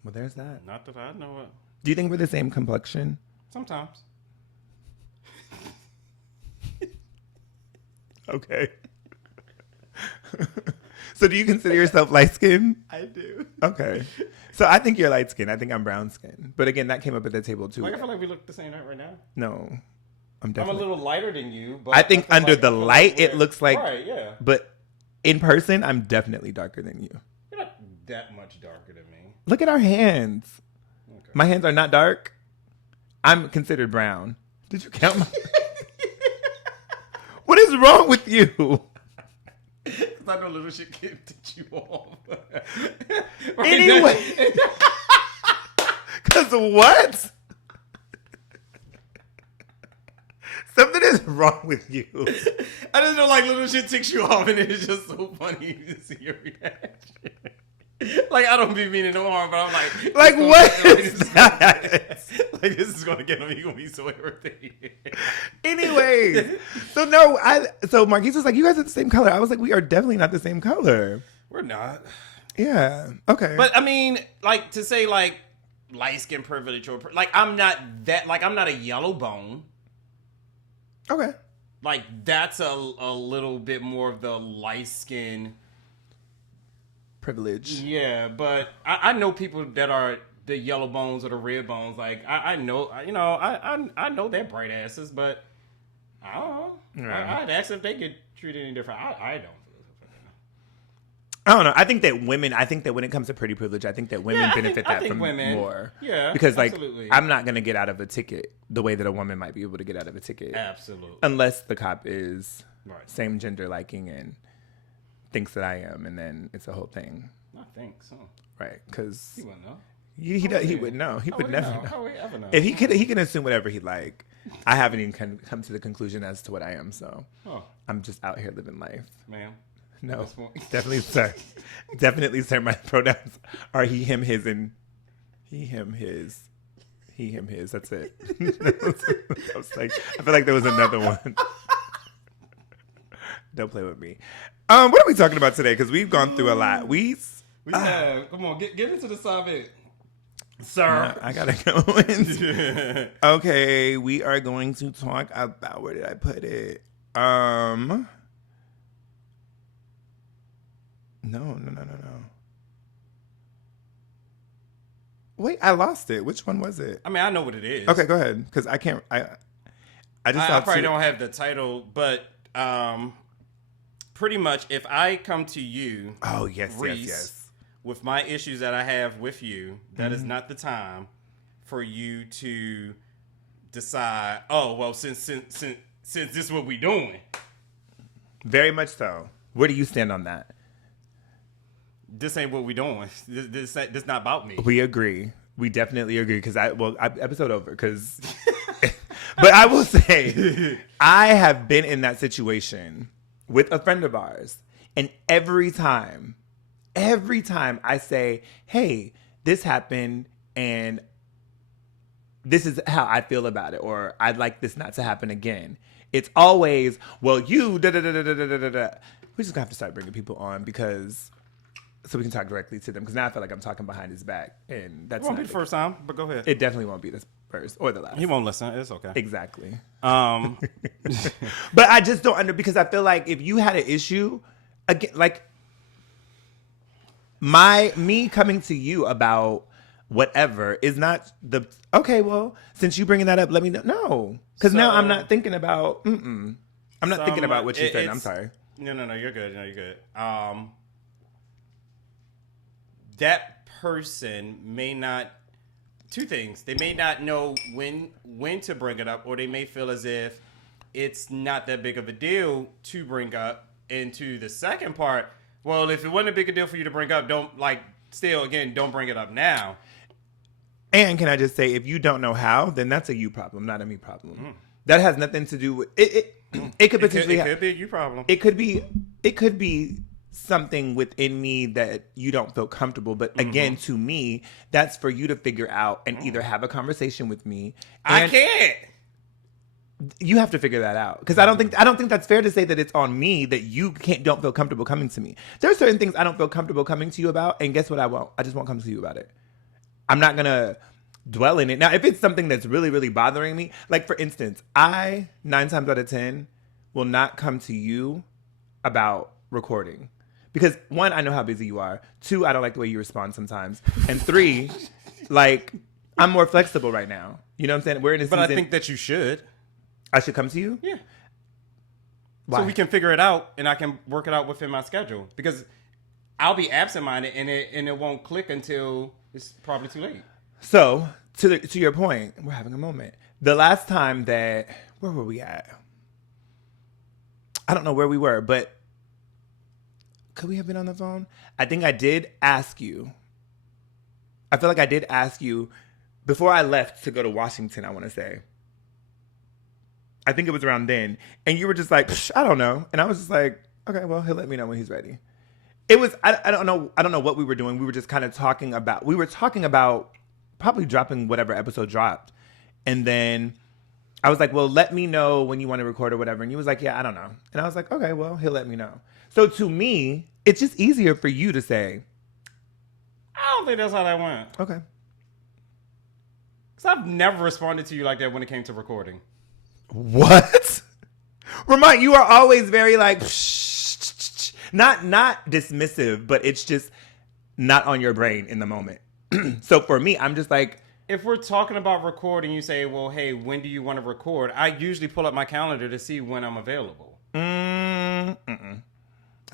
Well, there's that. Not that I know it. Do you think we're the same complexion? Sometimes. Okay. So do you consider yourself light skinned? I do. Okay. So I think you're light skinned. I think I'm brown skinned. But again, that came up at the table too. Like, I feel like we look the same right now. No. I'm I'm definitely. a little lighter than you, but I think feel under like the I feel light, like it we're- looks like. Right, yeah. But in person, I'm definitely darker than you. You're not that much darker than me. Look at our hands. Okay. My hands are not dark. I'm considered brown. Did you count my... What is wrong with you? I know little shit can teach you off. Anyway. Because what? Something is wrong with you. I just know like little shit ticks you off and it's just so funny to see your reaction. Like, I don't be meaning no harm, but I'm Like, what is that? Like, this is going to get him. He's going to be so irritated. Anyways. So Marquise was like, you guys are the same color. I was like, we are definitely not the same color. We're not. Yeah. Okay. But, I mean, like, to say, like, light skin privilege or, like, I'm not a yellow bone. Okay. Like, that's a little bit more of the light skin Privilege. Yeah, but I know people that are the yellow bones or the red bones. Like, I know, I know they're bright asses, but I don't know. Yeah. I'd ask if they get treated any different. I don't. I don't know. I think that when it comes to pretty privilege, I think that women Yeah, I benefit think- I that think from women- more. yeah, Because like absolutely. I'm not gonna get out of a ticket the way that a woman might be able to get out of a ticket. Absolutely. Unless the cop is Right. same gender liking and thinks that I am, and then it's a whole thing, I think so. right? Because He wouldn't know. he would know. He would never know. How would he ever know? If he can assume whatever he like. I haven't even come to the conclusion as to what I am, so Oh, I'm just out here living life. ma'am. No, This one- definitely, sir. Definitely, sir. My pronouns are he, him, his, and he, him, his. He, him, his. That's it. I was like, I feel like there was another one. Don't play with me. What are we talking about today? Because we've gone through a lot. We have. Come on, get into the subject, sir. I gotta go in. Okay, we are going to talk about, where did I put it? No. Wait, I lost it. Which one was it? I mean, I know what it is. Okay, go ahead. Because I can't. I just I saw probably two. don't have the title, but pretty much if I come to you, oh yes, Reese, yes, with my issues that I have with you, that is not the time for you to decide. Oh well, since this is what we doing. very much so. Where do you stand on that? This ain't what we doing. This not about me. We agree. We definitely agree because episode over because. But I will say, I have been in that situation with a friend of ours, and every time I say, "Hey, this happened, and this is how I feel about it," or "I'd like this not to happen again," it's always, "Well, you da da da da da da da da." We're just gonna have to start bringing people on so we can talk directly to them because now I feel like I'm talking behind his back, and that's It won't be the first time, but go ahead. It definitely won't be the first or the last. He won't listen. It's okay. Exactly. Um, But I just don't because I feel like if you had an issue, again, like me coming to you about whatever is not okay. Well, since you bringing that up, let me know. No, because now I'm not thinking about. I'm not thinking about what you said. I'm sorry. No, you're good. No, you're good. That person may not. Two things. They may not know when to bring it up, or they may feel as if it's not that big of a deal to bring up. And to the second part, well, if it wasn't a big a deal for you to bring up, don't bring it up now. And can I just say, if you don't know how, then that's a you problem, not a me problem. That has nothing to do with it. It could potentially. It could be a you problem. It could be something within me that you don't feel comfortable. But again, to me, that's for you to figure out and either have a conversation with me. I can't. You have to figure that out because I don't think that's fair to say that it's on me that you don't feel comfortable coming to me. There are certain things I don't feel comfortable coming to you about, and guess what? I won't. I just won't come to you about it. I'm not gonna dwell in it. Now, if it's something that's really, really bothering me, like for instance, I 9 times out of 10 will not come to you about recording. Because 1, I know how busy you are. 2, I don't like the way you respond sometimes. And 3, like, I'm more flexible right now. You know what I'm saying? We're in a season. But I think that you should. I should come to you? Yeah. Why? So we can figure it out, and I can work it out within my schedule. Because I'll be absent-minded, and it won't click until it's probably too late. So, to your point, we're having a moment. The last time that, where were we at? I don't know where we were, but could we have been on the phone? I think I did ask you. I feel like I did ask you before I left to go to Washington, I want to say. I think it was around then. And you were just like, I don't know. And I was just like, okay, well, he'll let me know when he's ready. It was, I don't know what we were doing. We were just kind of talking about probably dropping whatever episode dropped. And then I was like, well, let me know when you want to record or whatever. And you was like, yeah, I don't know. And I was like, okay, well, he'll let me know. So to me, it's just easier for you to say. I don't think that's how that went. Okay. Because I've never responded to you like that when it came to recording. What? Ramont, you are always very like, not dismissive, but it's just not on your brain in the moment. So for me, I'm just like. If we're talking about recording, you say, well, hey, when do you want to record? I usually pull up my calendar to see when I'm available. That's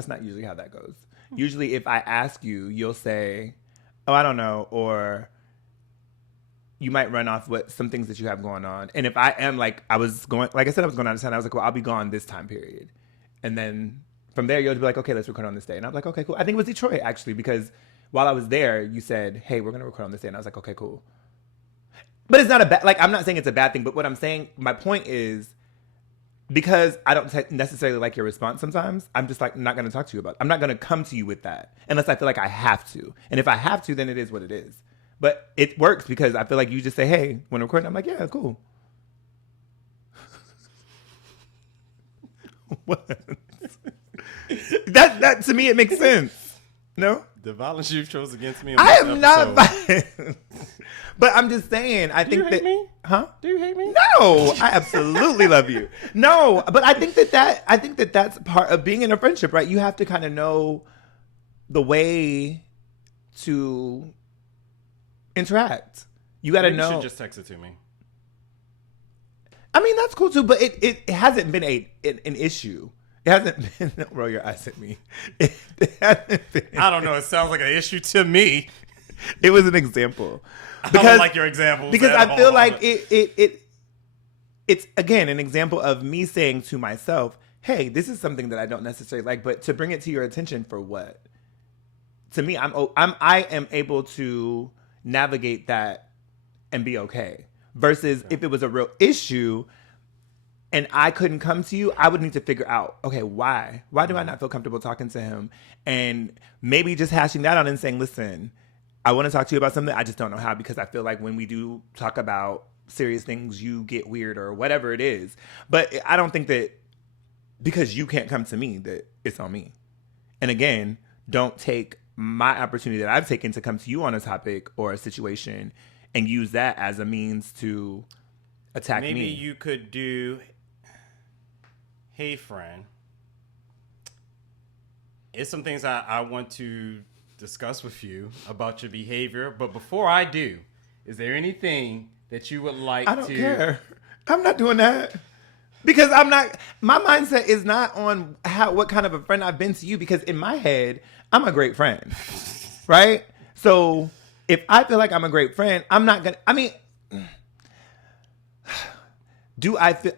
not usually how that goes. Usually if I ask you, you'll say, oh, I don't know. Or you might run off with some things that you have going on. And if I am like, I was going out of town, I was like, well, I'll be gone this time period. And then from there, you'll be like, okay, let's record on this day. And I'm like, okay, cool. I think it was Detroit actually, because while I was there, you said, hey, we're going to record on this day. And I was like, okay, cool. But it's not a bad, like, I'm not saying it's a bad thing, but what I'm saying, my point is, because I don't necessarily like your response sometimes, I'm just like, not going to talk to you about it. I'm not going to come to you with that unless I feel like I have to. And if I have to, then it is what it is. But it works because I feel like you just say, hey, when recording, I'm like, yeah, cool. What? That to me, it makes sense. No? The violence you chose against me. I am not violent. But I'm just saying, I think you hate me? Huh? Do you hate me? No, I absolutely love you. No, but I think that's part of being in a friendship, right? You have to kind of know the way to interact. You got to know. You should just text it to me. I mean, that's cool too, but it hasn't been an issue. It hasn't been. Don't roll your eyes at me. It hasn't been. I don't know. It sounds like an issue to me. It was an example. I don't like your examples. Because I feel like it's again an example of me saying to myself, hey, this is something that I don't necessarily like, but to bring it to your attention for what? To me, I am able to navigate that and be okay. Versus if it was a real issue and I couldn't come to you, I would need to figure out, okay, why? Why do I not feel comfortable talking to him? And maybe just hashing that out and saying, listen, I want to talk to you about something. I just don't know how, because I feel like when we do talk about serious things, you get weird or whatever it is. But I don't think that because you can't come to me that it's on me. And again, don't take my opportunity that I've taken to come to you on a topic or a situation and use that as a means to attack me. Maybe you could do, hey, friend, it's some things I want to discuss with you about your behavior. But before I do, is there anything that you would like to... I don't care. I'm not doing that. Because I'm not... My mindset is not on what kind of a friend I've been to you. Because in my head, I'm a great friend. Right? So if I feel like I'm a great friend, I'm not going to... I mean...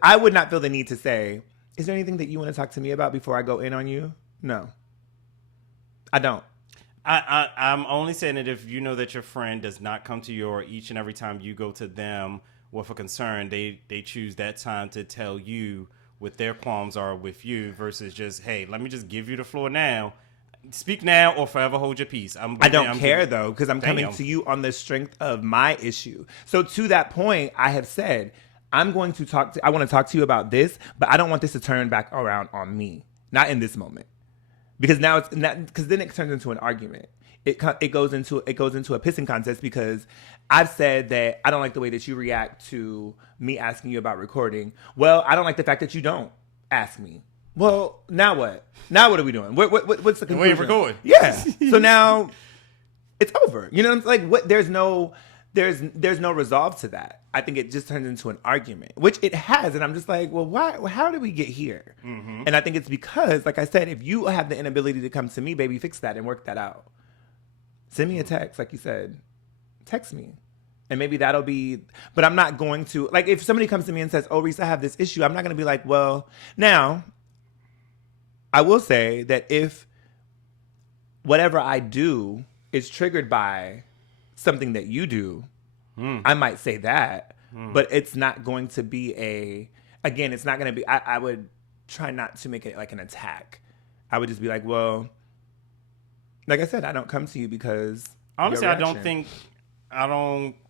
I would not feel the need to say, is there anything that you want to talk to me about before I go in on you? No. I don't. I'm only saying it if you know that your friend does not come to you, or each and every time you go to them with a concern, they choose that time to tell you what their qualms are with you versus just, hey, let me just give you the floor now. Speak now or forever hold your peace. I don't care, though, because I'm coming to you on the strength of my issue. So to that point, I have said, I want to talk to you about this, but I don't want this to turn back around on me. Not in this moment. Because now because then it turns into an argument. It goes into a pissing contest because I've said that I don't like the way that you react to me asking you about recording. Well, I don't like the fact that you don't ask me. Well, now what? Now what are we doing? What's the conclusion? We ain't recording. Yeah. So now it's over. You know what I'm saying? Like, there's no resolve to that. I think it just turns into an argument, which it has. And I'm just like, well, why? How did we get here? Mm-hmm. And I think it's because, like I said, if you have the inability to come to me, baby, fix that and work that out. Send me a text, like you said. Text me. And maybe that'll be, but I'm not going to, like, if somebody comes to me and says, oh, Reese, I have this issue, I'm not going to be like, well, now, I will say that if whatever I do is triggered by something that you do, I might say that, but it's not going to be it's not going to be, I would try not to make it like an attack. I would just be like, well, like I said, I don't come to you because honestly,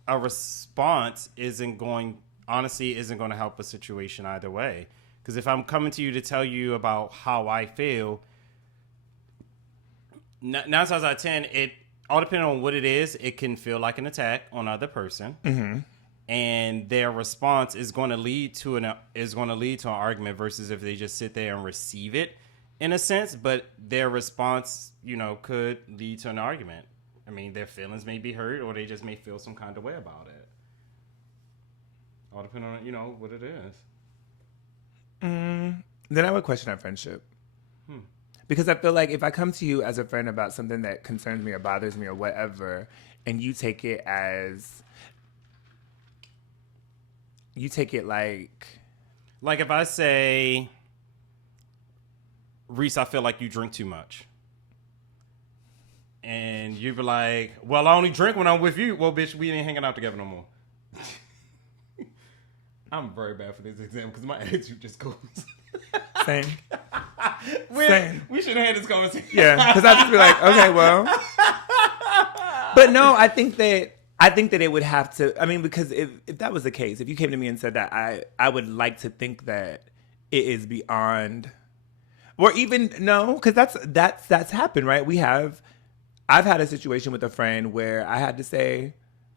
a response isn't going to help a situation either way. Because if I'm coming to you to tell you about how I feel, 9 times out of 10, it all depending on what it is, it can feel like an attack on the other person, and their response is going to lead to an argument versus if they just sit there and receive it in a sense. But their response, could lead to an argument. I mean, their feelings may be hurt, or they just may feel some kind of way about it. All depending on what it is. Then I would question our friendship. Because I feel like if I come to you as a friend about something that concerns me or bothers me or whatever, and you take it like if I say, Reese, I feel like you drink too much. And you be like, well, I only drink when I'm with you. Well, bitch, we ain't hanging out together no more. I'm very bad for this example because my attitude just goes. Same. We should have had this conversation. Yeah, because I'd just be like, okay, well. But no, I think that it would have to, I mean, because if that was the case, if you came to me and said that, I would like to think that it is beyond, or even, no, because that's happened, right? I've had a situation with a friend where I had to say,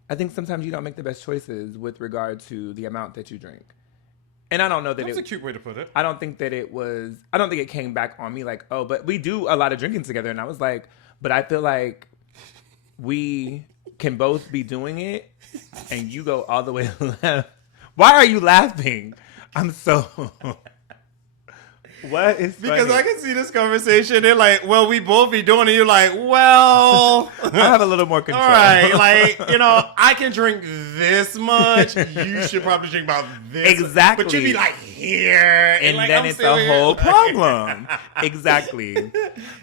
I think sometimes you don't make the best choices with regard to the amount that you drink. And I don't know that that's a cute way to put it. I don't think it came back on me like, oh, but we do a lot of drinking together. And I was like, but I feel like we can both be doing it and you go all the way left. Why are you laughing? I'm so... What is Because funny? I can see this conversation. They're like, well, we both be doing it. You're like, well, I have a little more control. all right. Like, I can drink this much. You should probably drink about this. Exactly. But you be like, here. And like, then I'm it's still a here. whole problem. Exactly.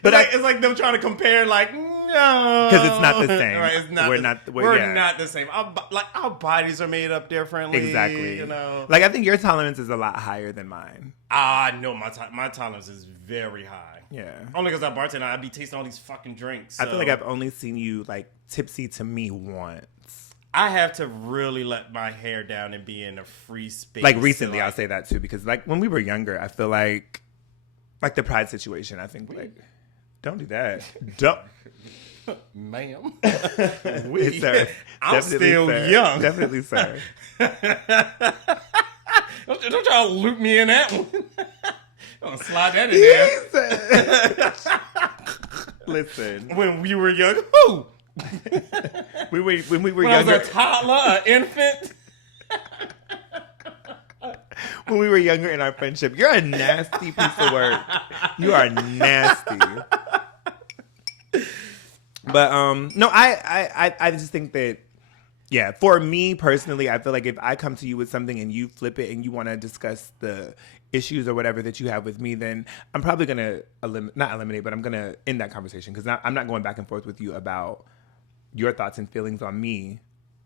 But It's like them trying to compare, like, no. Because it's not the same. Right, it's not We're the- not. We're not the same. Our bodies are made up differently. Exactly. Like, I think your tolerance is a lot higher than mine. No, my tolerance is very high. Yeah. Only because I bartender, I be tasting all these fucking drinks. I feel so like I've only seen you, like, tipsy to me once. I have to really let my hair down and be in a free space. Like, recently, to, I'll say that, too. Because, like, when we were younger, I feel like the pride situation, I think, like, don't do that. Don't. Ma'am. Yes, sir. I'm Definitely, still sir. young. Definitely, sir. Don't y'all loop me in that one. Don't slide that in there. Listen. When we were young, who? When we were When younger, I was a toddler, an infant. when we were younger in our friendship, you're a nasty piece of work. You are nasty. But no, I just think that, yeah, for me personally, I feel like if I come to you with something and you flip it and you want to discuss the issues or whatever that you have with me, then I'm probably gonna not eliminate, but I'm gonna end that conversation because I'm not going back and forth with you about your thoughts and feelings on me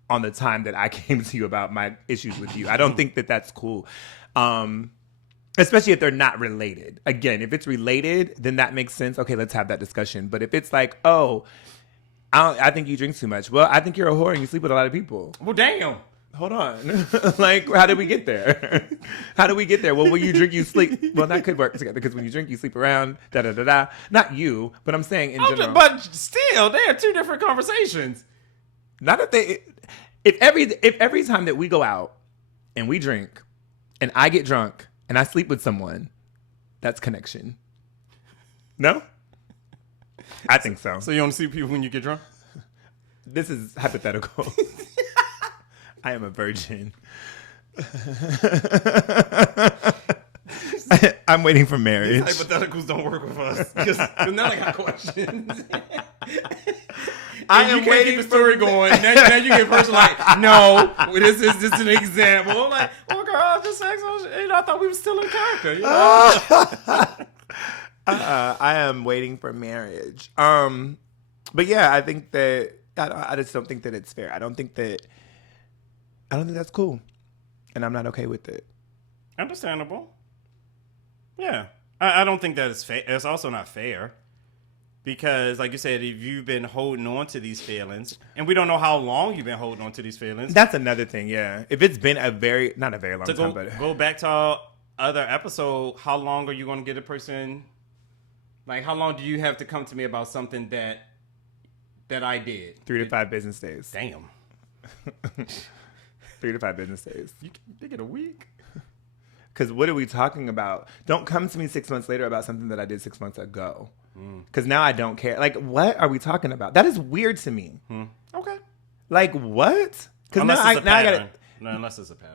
on the time that I came to you about my issues with you. I don't think that that's cool. Especially if they're not related. Again, if it's related, then that makes sense. Okay, let's have that discussion. But if it's like, oh, I think you drink too much. Well, I think you're a whore and you sleep with a lot of people. Well, damn. Hold on. Like, how did we get there? How did we get there? Well, when you drink, you sleep. Well, that could work together because when you drink, you sleep around. Da da da da. Not you, but I'm saying in general. But still, they are two different conversations. Not if they. If every time that we go out and we drink, and I get drunk and I sleep with someone, that's connection. No? I think so. So you don't see people when you get drunk? This is hypothetical. I am a virgin. I'm waiting for marriage. Hypotheticals don't work with us. Because now they got questions. I And am you can't waiting keep the story going. Now you get person like, no, this is just an example. I'm like, oh, girl, I just sex. I thought we were still in character. You know? I am waiting for marriage. But yeah, I think that I just don't think that it's fair. I don't think that's cool, and I'm not okay with it. Understandable. Yeah. I don't think that it's fair. It's also not fair. Because, like you said, if you've been holding on to these feelings, and we don't know how long you've been holding on to these feelings. That's another thing, yeah. If it's been not a very long time, but go back to our other episode, how long are you going to get a person? Like, how long do you have to come to me about something that I did? 3 to 5 business days. Damn. 3 to 5 business days. You get a week? Because what are we talking about? Don't come to me 6 months later about something that I did 6 months ago. Because now I don't care. Like, what are we talking about? That is weird to me. Okay. Like, what? Because Unless now it's a I pattern. gotta. No, unless it's a pattern.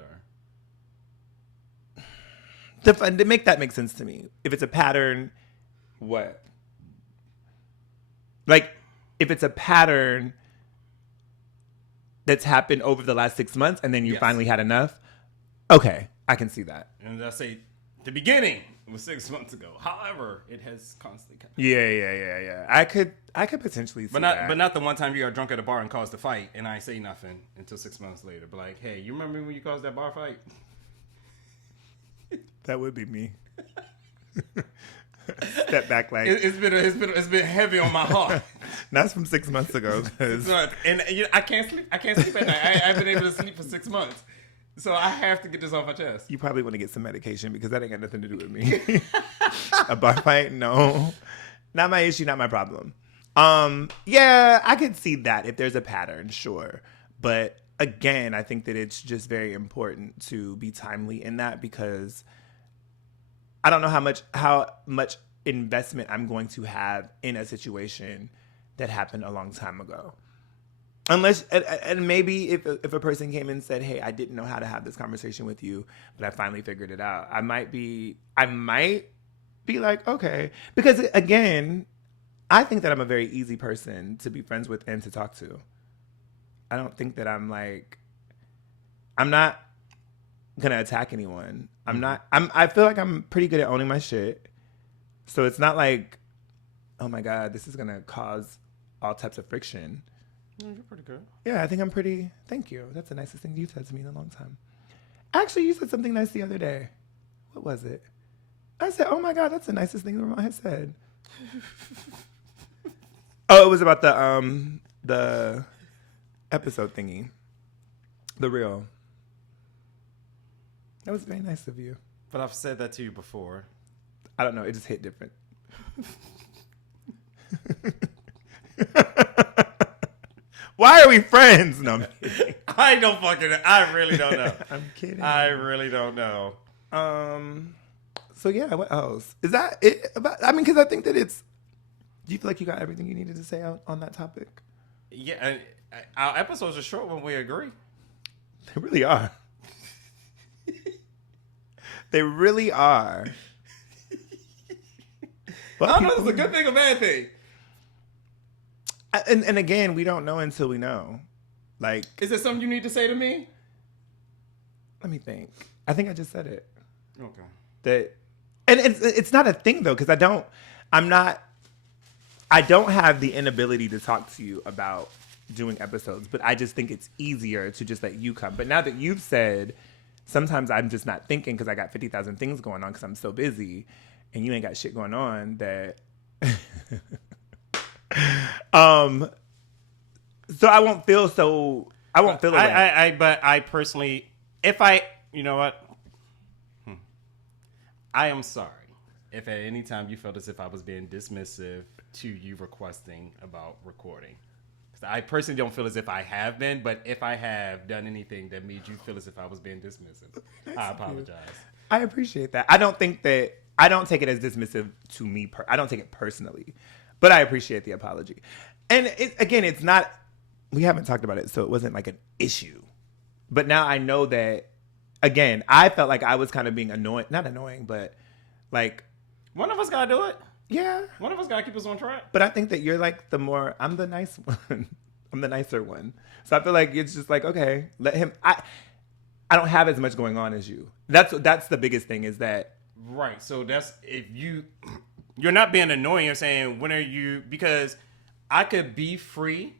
To make that make sense to me. If it's a pattern, what? Like, if it's a pattern that's happened over the last 6 months and then you finally had enough, okay, I can see that. And I say, the beginning was 6 months ago. However, it has constantly come. Yeah. I could potentially see that. But not the one time you got drunk at a bar and caused a fight, and I ain't say nothing until 6 months later. But like, hey, you remember when you caused that bar fight? That would be me. Step back, like It's been heavy on my heart. that's from 6 months ago. 'Cause I can't sleep. I can't sleep at night. I haven't been able to sleep for 6 months. So I have to get this off my chest. you probably want to get some medication because that ain't got nothing to do with me. A bar fight? No. Not my issue, not my problem. Yeah, I could see that if there's a pattern, sure. But again, I think that it's just very important to be timely in that because I don't know how much investment I'm going to have in a situation that happened a long time ago. Unless, and maybe if a person came and said, hey, I didn't know how to have this conversation with you, but I finally figured it out. I might be like, okay. Because, again, I think that I'm a very easy person to be friends with and to talk to. I don't think that I'm not going to attack anyone. I feel like I'm pretty good at owning my shit. So it's not like, oh my God, this is going to cause all types of friction. You're pretty good. Yeah, I think I'm pretty, thank you. That's the nicest thing you've said to me in a long time. Actually, you said something nice the other day. What was it? I said, oh my God, that's the nicest thing Ramont has said. Oh, it was about the episode thingy. The reel. That was very nice of you. But I've said that to you before. I don't know. It just hit different. Why are we friends? No, I'm kidding. I really don't know. I'm kidding. I really don't know. So yeah, what else? Is that it? Because I think that it's... Do you feel like you got everything you needed to say on that topic? Yeah, and our episodes are short when we agree. They really are. They really are. I don't know if it's a good thing or bad thing. And again, we don't know until we know. Like, is there something you need to say to me? Let me think. I think I just said it. Okay. And it's not a thing though, because I don't have the inability to talk to you about doing episodes, but I just think it's easier to just let you come. But now that you've said, sometimes I'm just not thinking because I got 50,000 things going on because I'm so busy, and you ain't got shit going on that. So I won't feel so. I won't feel it. But I personally, you know what? I am sorry if at any time you felt as if I was being dismissive to you requesting about recording. I personally don't feel as if I have been, but if I have done anything that made you feel as if I was being dismissive, I apologize. I appreciate that. I don't take it as dismissive to me. I don't take it personally, but I appreciate the apology. And it's not, we haven't talked about it, so it wasn't like an issue. But now I know that, again, I felt like I was kind of being annoying, not annoying, but like. One of us got to do it. Yeah. One of us got to keep us on track. But I think that you're like I'm the nice one. I'm the nicer one. So I feel like it's just like, okay, let him, I don't have as much going on as you. That's the biggest thing is that. Right. So that's, if you're not being annoying, you're saying, when are you, because I could be free,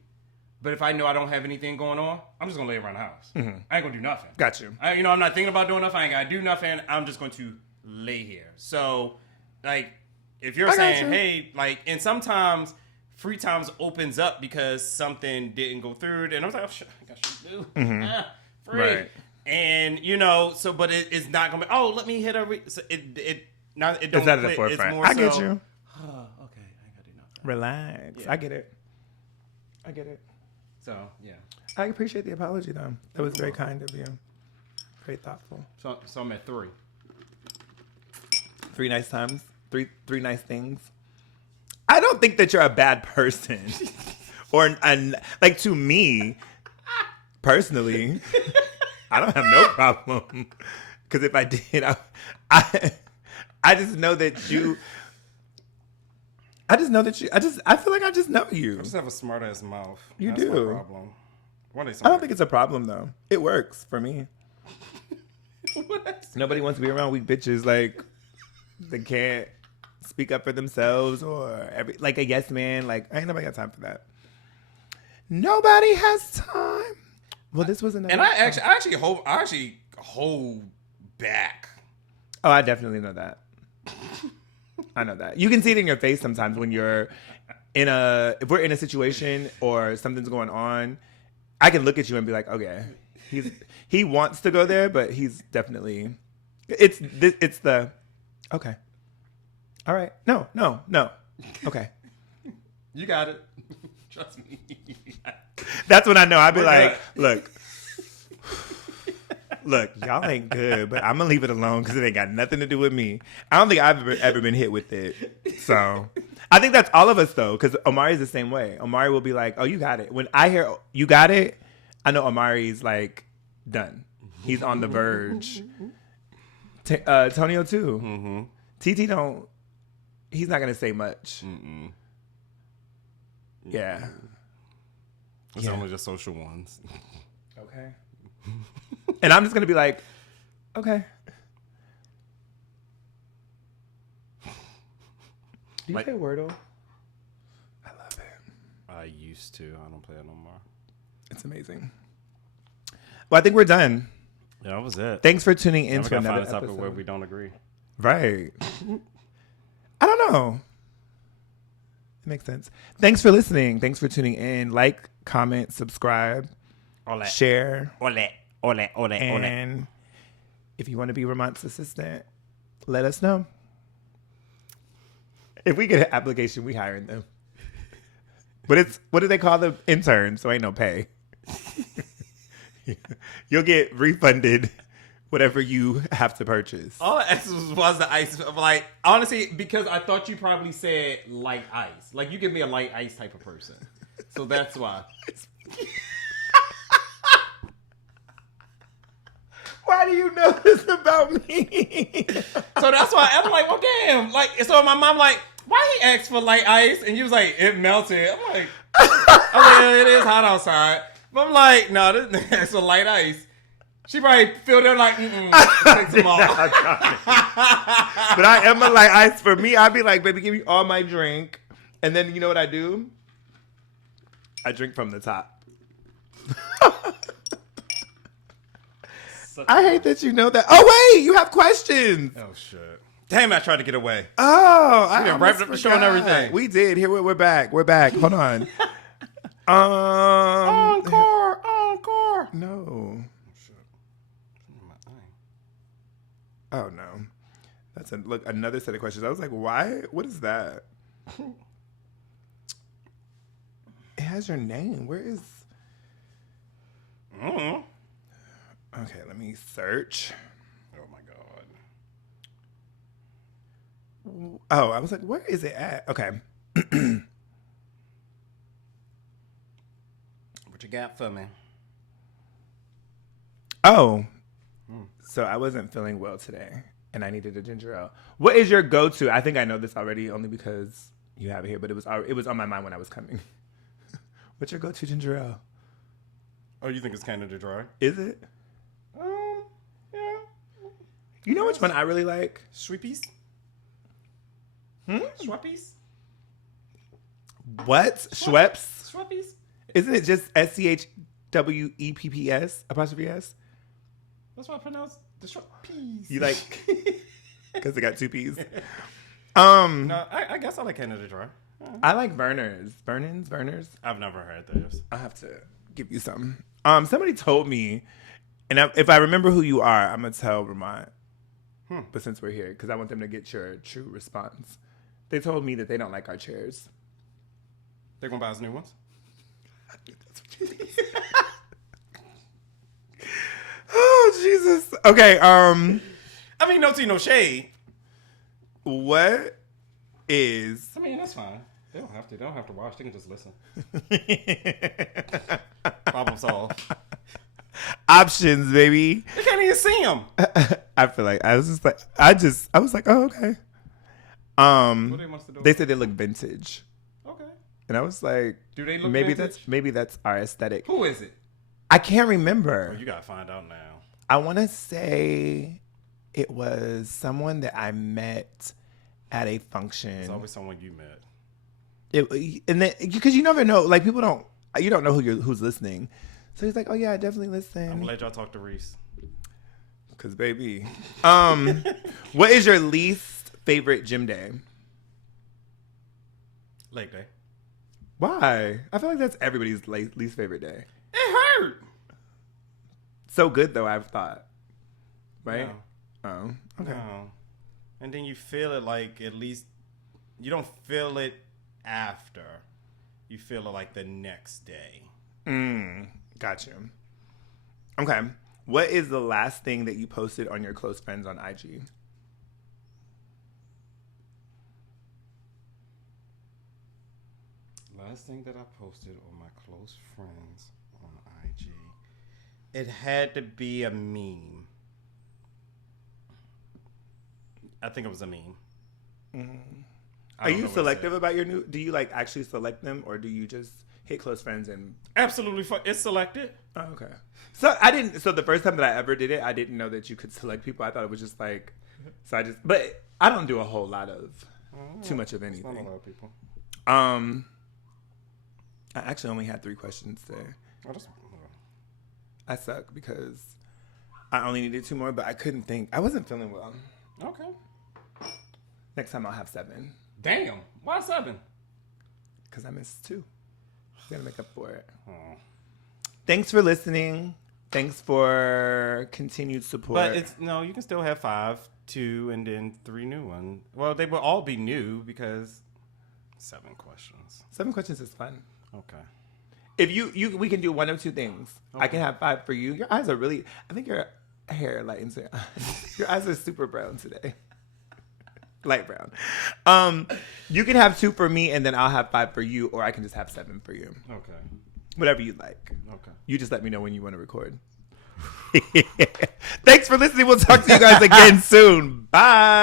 but if I know I don't have anything going on, I'm just going to lay around the house. Mm-hmm. I ain't going to do nothing. Got you. I'm not thinking about doing nothing. I ain't got to do nothing. I'm just going to lay here. So, like, if you're saying, hey, like, and sometimes free times opens up because something didn't go through, and I was like, oh, shit, I got shit to do. Mm-hmm. Free. Right. And, but it's not going to be, let me hit a, it don't it's not at the forefront. It's more I get you. Okay, I got to do nothing. Relax. Yeah. I get it. So, yeah. I appreciate the apology, though. That was very kind of you. Very thoughtful. So I'm at 3. 3 nice times. Three nice things. I don't think that you're a bad person. Like, to me, personally, I don't have no problem. Because if I did, I just know that you... I feel like I just know you. I just have a smart ass mouth. That's my problem. I don't think it's a problem though. It works for me. Nobody wants to be around weak bitches like they can't speak up for themselves or like a yes man. Like, ain't nobody got time for that. Nobody has time. Well, this was another. And I actually hold back. Oh, I definitely know that. I know that. You can see it in your face sometimes when you're if we're in a situation or something's going on, I can look at you and be like, okay, he wants to go there, but he's definitely, it's the, okay. All right. No. Okay. You got it. Trust me. That's when I know. I'd be like, look, y'all ain't good, but I'm going to leave it alone because it ain't got nothing to do with me. I don't think I've ever been hit with it. So I think that's all of us, though, because Omari's the same way. Omari will be like, oh, you got it. When I hear you got it, I know Omari's like done. He's on the verge. Tonio, too. Mm-hmm. TT don't. he's not gonna say much. Yeah. It's only just social ones. Okay. And I'm just gonna be like, okay. Do you play Wordle? I love it. I used to. I don't play it no more. It's amazing. Well, I think we're done. Yeah, that was it. Thanks for tuning in Now we to gotta another find a topic episode. where we don't agree. Right. I don't know. It makes sense. Thanks for listening. Thanks for tuning in. Like, comment, subscribe, share. And if you want to be Ramont's assistant, let us know. If we get an application, we hiring them. But it's, what do they call the intern? So ain't no pay. You'll get refunded whatever you have to purchase. All I asked was the ice. Like, honestly, because I thought you probably said light ice. Like, you give me a light ice type of person. So that's why. Why do you know this about me? So that's why I'm like, well, damn. Like, so my mom like, why he asked for light ice? And you was like, it melted. I'm like, it is hot outside. But I'm like, no, this nigga asked for light ice. She probably filled it like, take some off. But I am a light ice. For me, I'd be like, baby, give me all my drink. And then you know what I do? I drink from the top. I hate that you know that. Oh, wait, you have questions. Oh, shit. Damn, I tried to get away. Oh, I done wrapped up the show and everything. We did. Here, we're back. We're back. Hold on. Encore. No. Oh, no. That's another set of questions. I was like, why? What is that? It has your name. Where is... Okay, let me search. Oh, my God. Oh, I was like, where is it at? Okay. What you got for me? Oh. So I wasn't feeling well today, and I needed a ginger ale. What is your go-to? I think I know this already only because you have it here, but it was on my mind when I was coming. What's your go-to ginger ale? Oh, you think it's Canada Dry? Is it? Yeah. You know which one I really like? Schweppes? Schweppes? What? Schweppes? Schweppes? Isn't it just SCHWEPPS apostrophe S? That's why I pronounce the Schweppes. You like, because it got two P's. No, I guess I like Canada Dry. I like Vernors. Vernors. I've never heard those. I have to give you some. Somebody told me, and if I remember who you are, I'm going to tell Ramont. But since we're here, because I want them to get your true response. They told me that they don't like our chairs. They're going to buy us new ones? That's what you think. Oh, Jesus. Okay, I mean, no tea, no shade. what is... I mean, that's fine. They don't have to. They don't have to watch. They can just listen. Problem solved. Options, baby. They can't even see them. I feel like I was just like I was like, oh, okay. What they must have done? They said they look vintage, Okay. and I was like, Do they look maybe vintage? that's our aesthetic. Who is it? I can't remember. Oh, you got to find out now. I want to say it was someone that I met at a function. It's always someone you met. And then because you never know, like you don't know who's listening. So he's like, oh yeah, I definitely listen. I'm glad y'all talk to Reese. Cause baby, what is your least favorite gym day? Leg day. Why? I feel like that's everybody's least favorite day. It hurt. So good though, I've thought. Right? No. Oh, okay. No. And then you feel it like at least you don't feel it after. You feel it like the next day. Got you. Okay. What is the last thing that you posted on your close friends on IG? Last thing that I posted on my close friends on IG. It had to be a meme. I think it was a meme. Are you selective about your new? Do you like actually select them, or do you just hit close friends and? Absolutely, it's selected. Oh, okay. So I didn't. So the first time that I ever did it, I didn't know that you could select people. I thought it was just like. So I just, but I don't do a whole lot of too much of anything. Not a lot of people. I actually only had 3 questions there. I suck because I only needed 2 more, but I couldn't think. I wasn't feeling well. Okay. Next time I'll have 7. Damn. Why 7? Because I missed 2. Gotta make up for it. Oh. Thanks for listening. Thanks for continued support. But you can still have 5, 2, and then 3 new ones. Well, they will all be new because 7 questions. 7 questions is fun. Okay. If we can do one of 2 things. Okay. I can have 5 for you. Your eyes are really. I think your hair lightens. Your eyes are super brown today. Light brown. You can have 2 for me, and then I'll have 5 for you, or I can just have 7 for you. Okay. Whatever you like. Okay. You just let me know when you want to record. Thanks for listening. We'll talk to you guys again soon. Bye.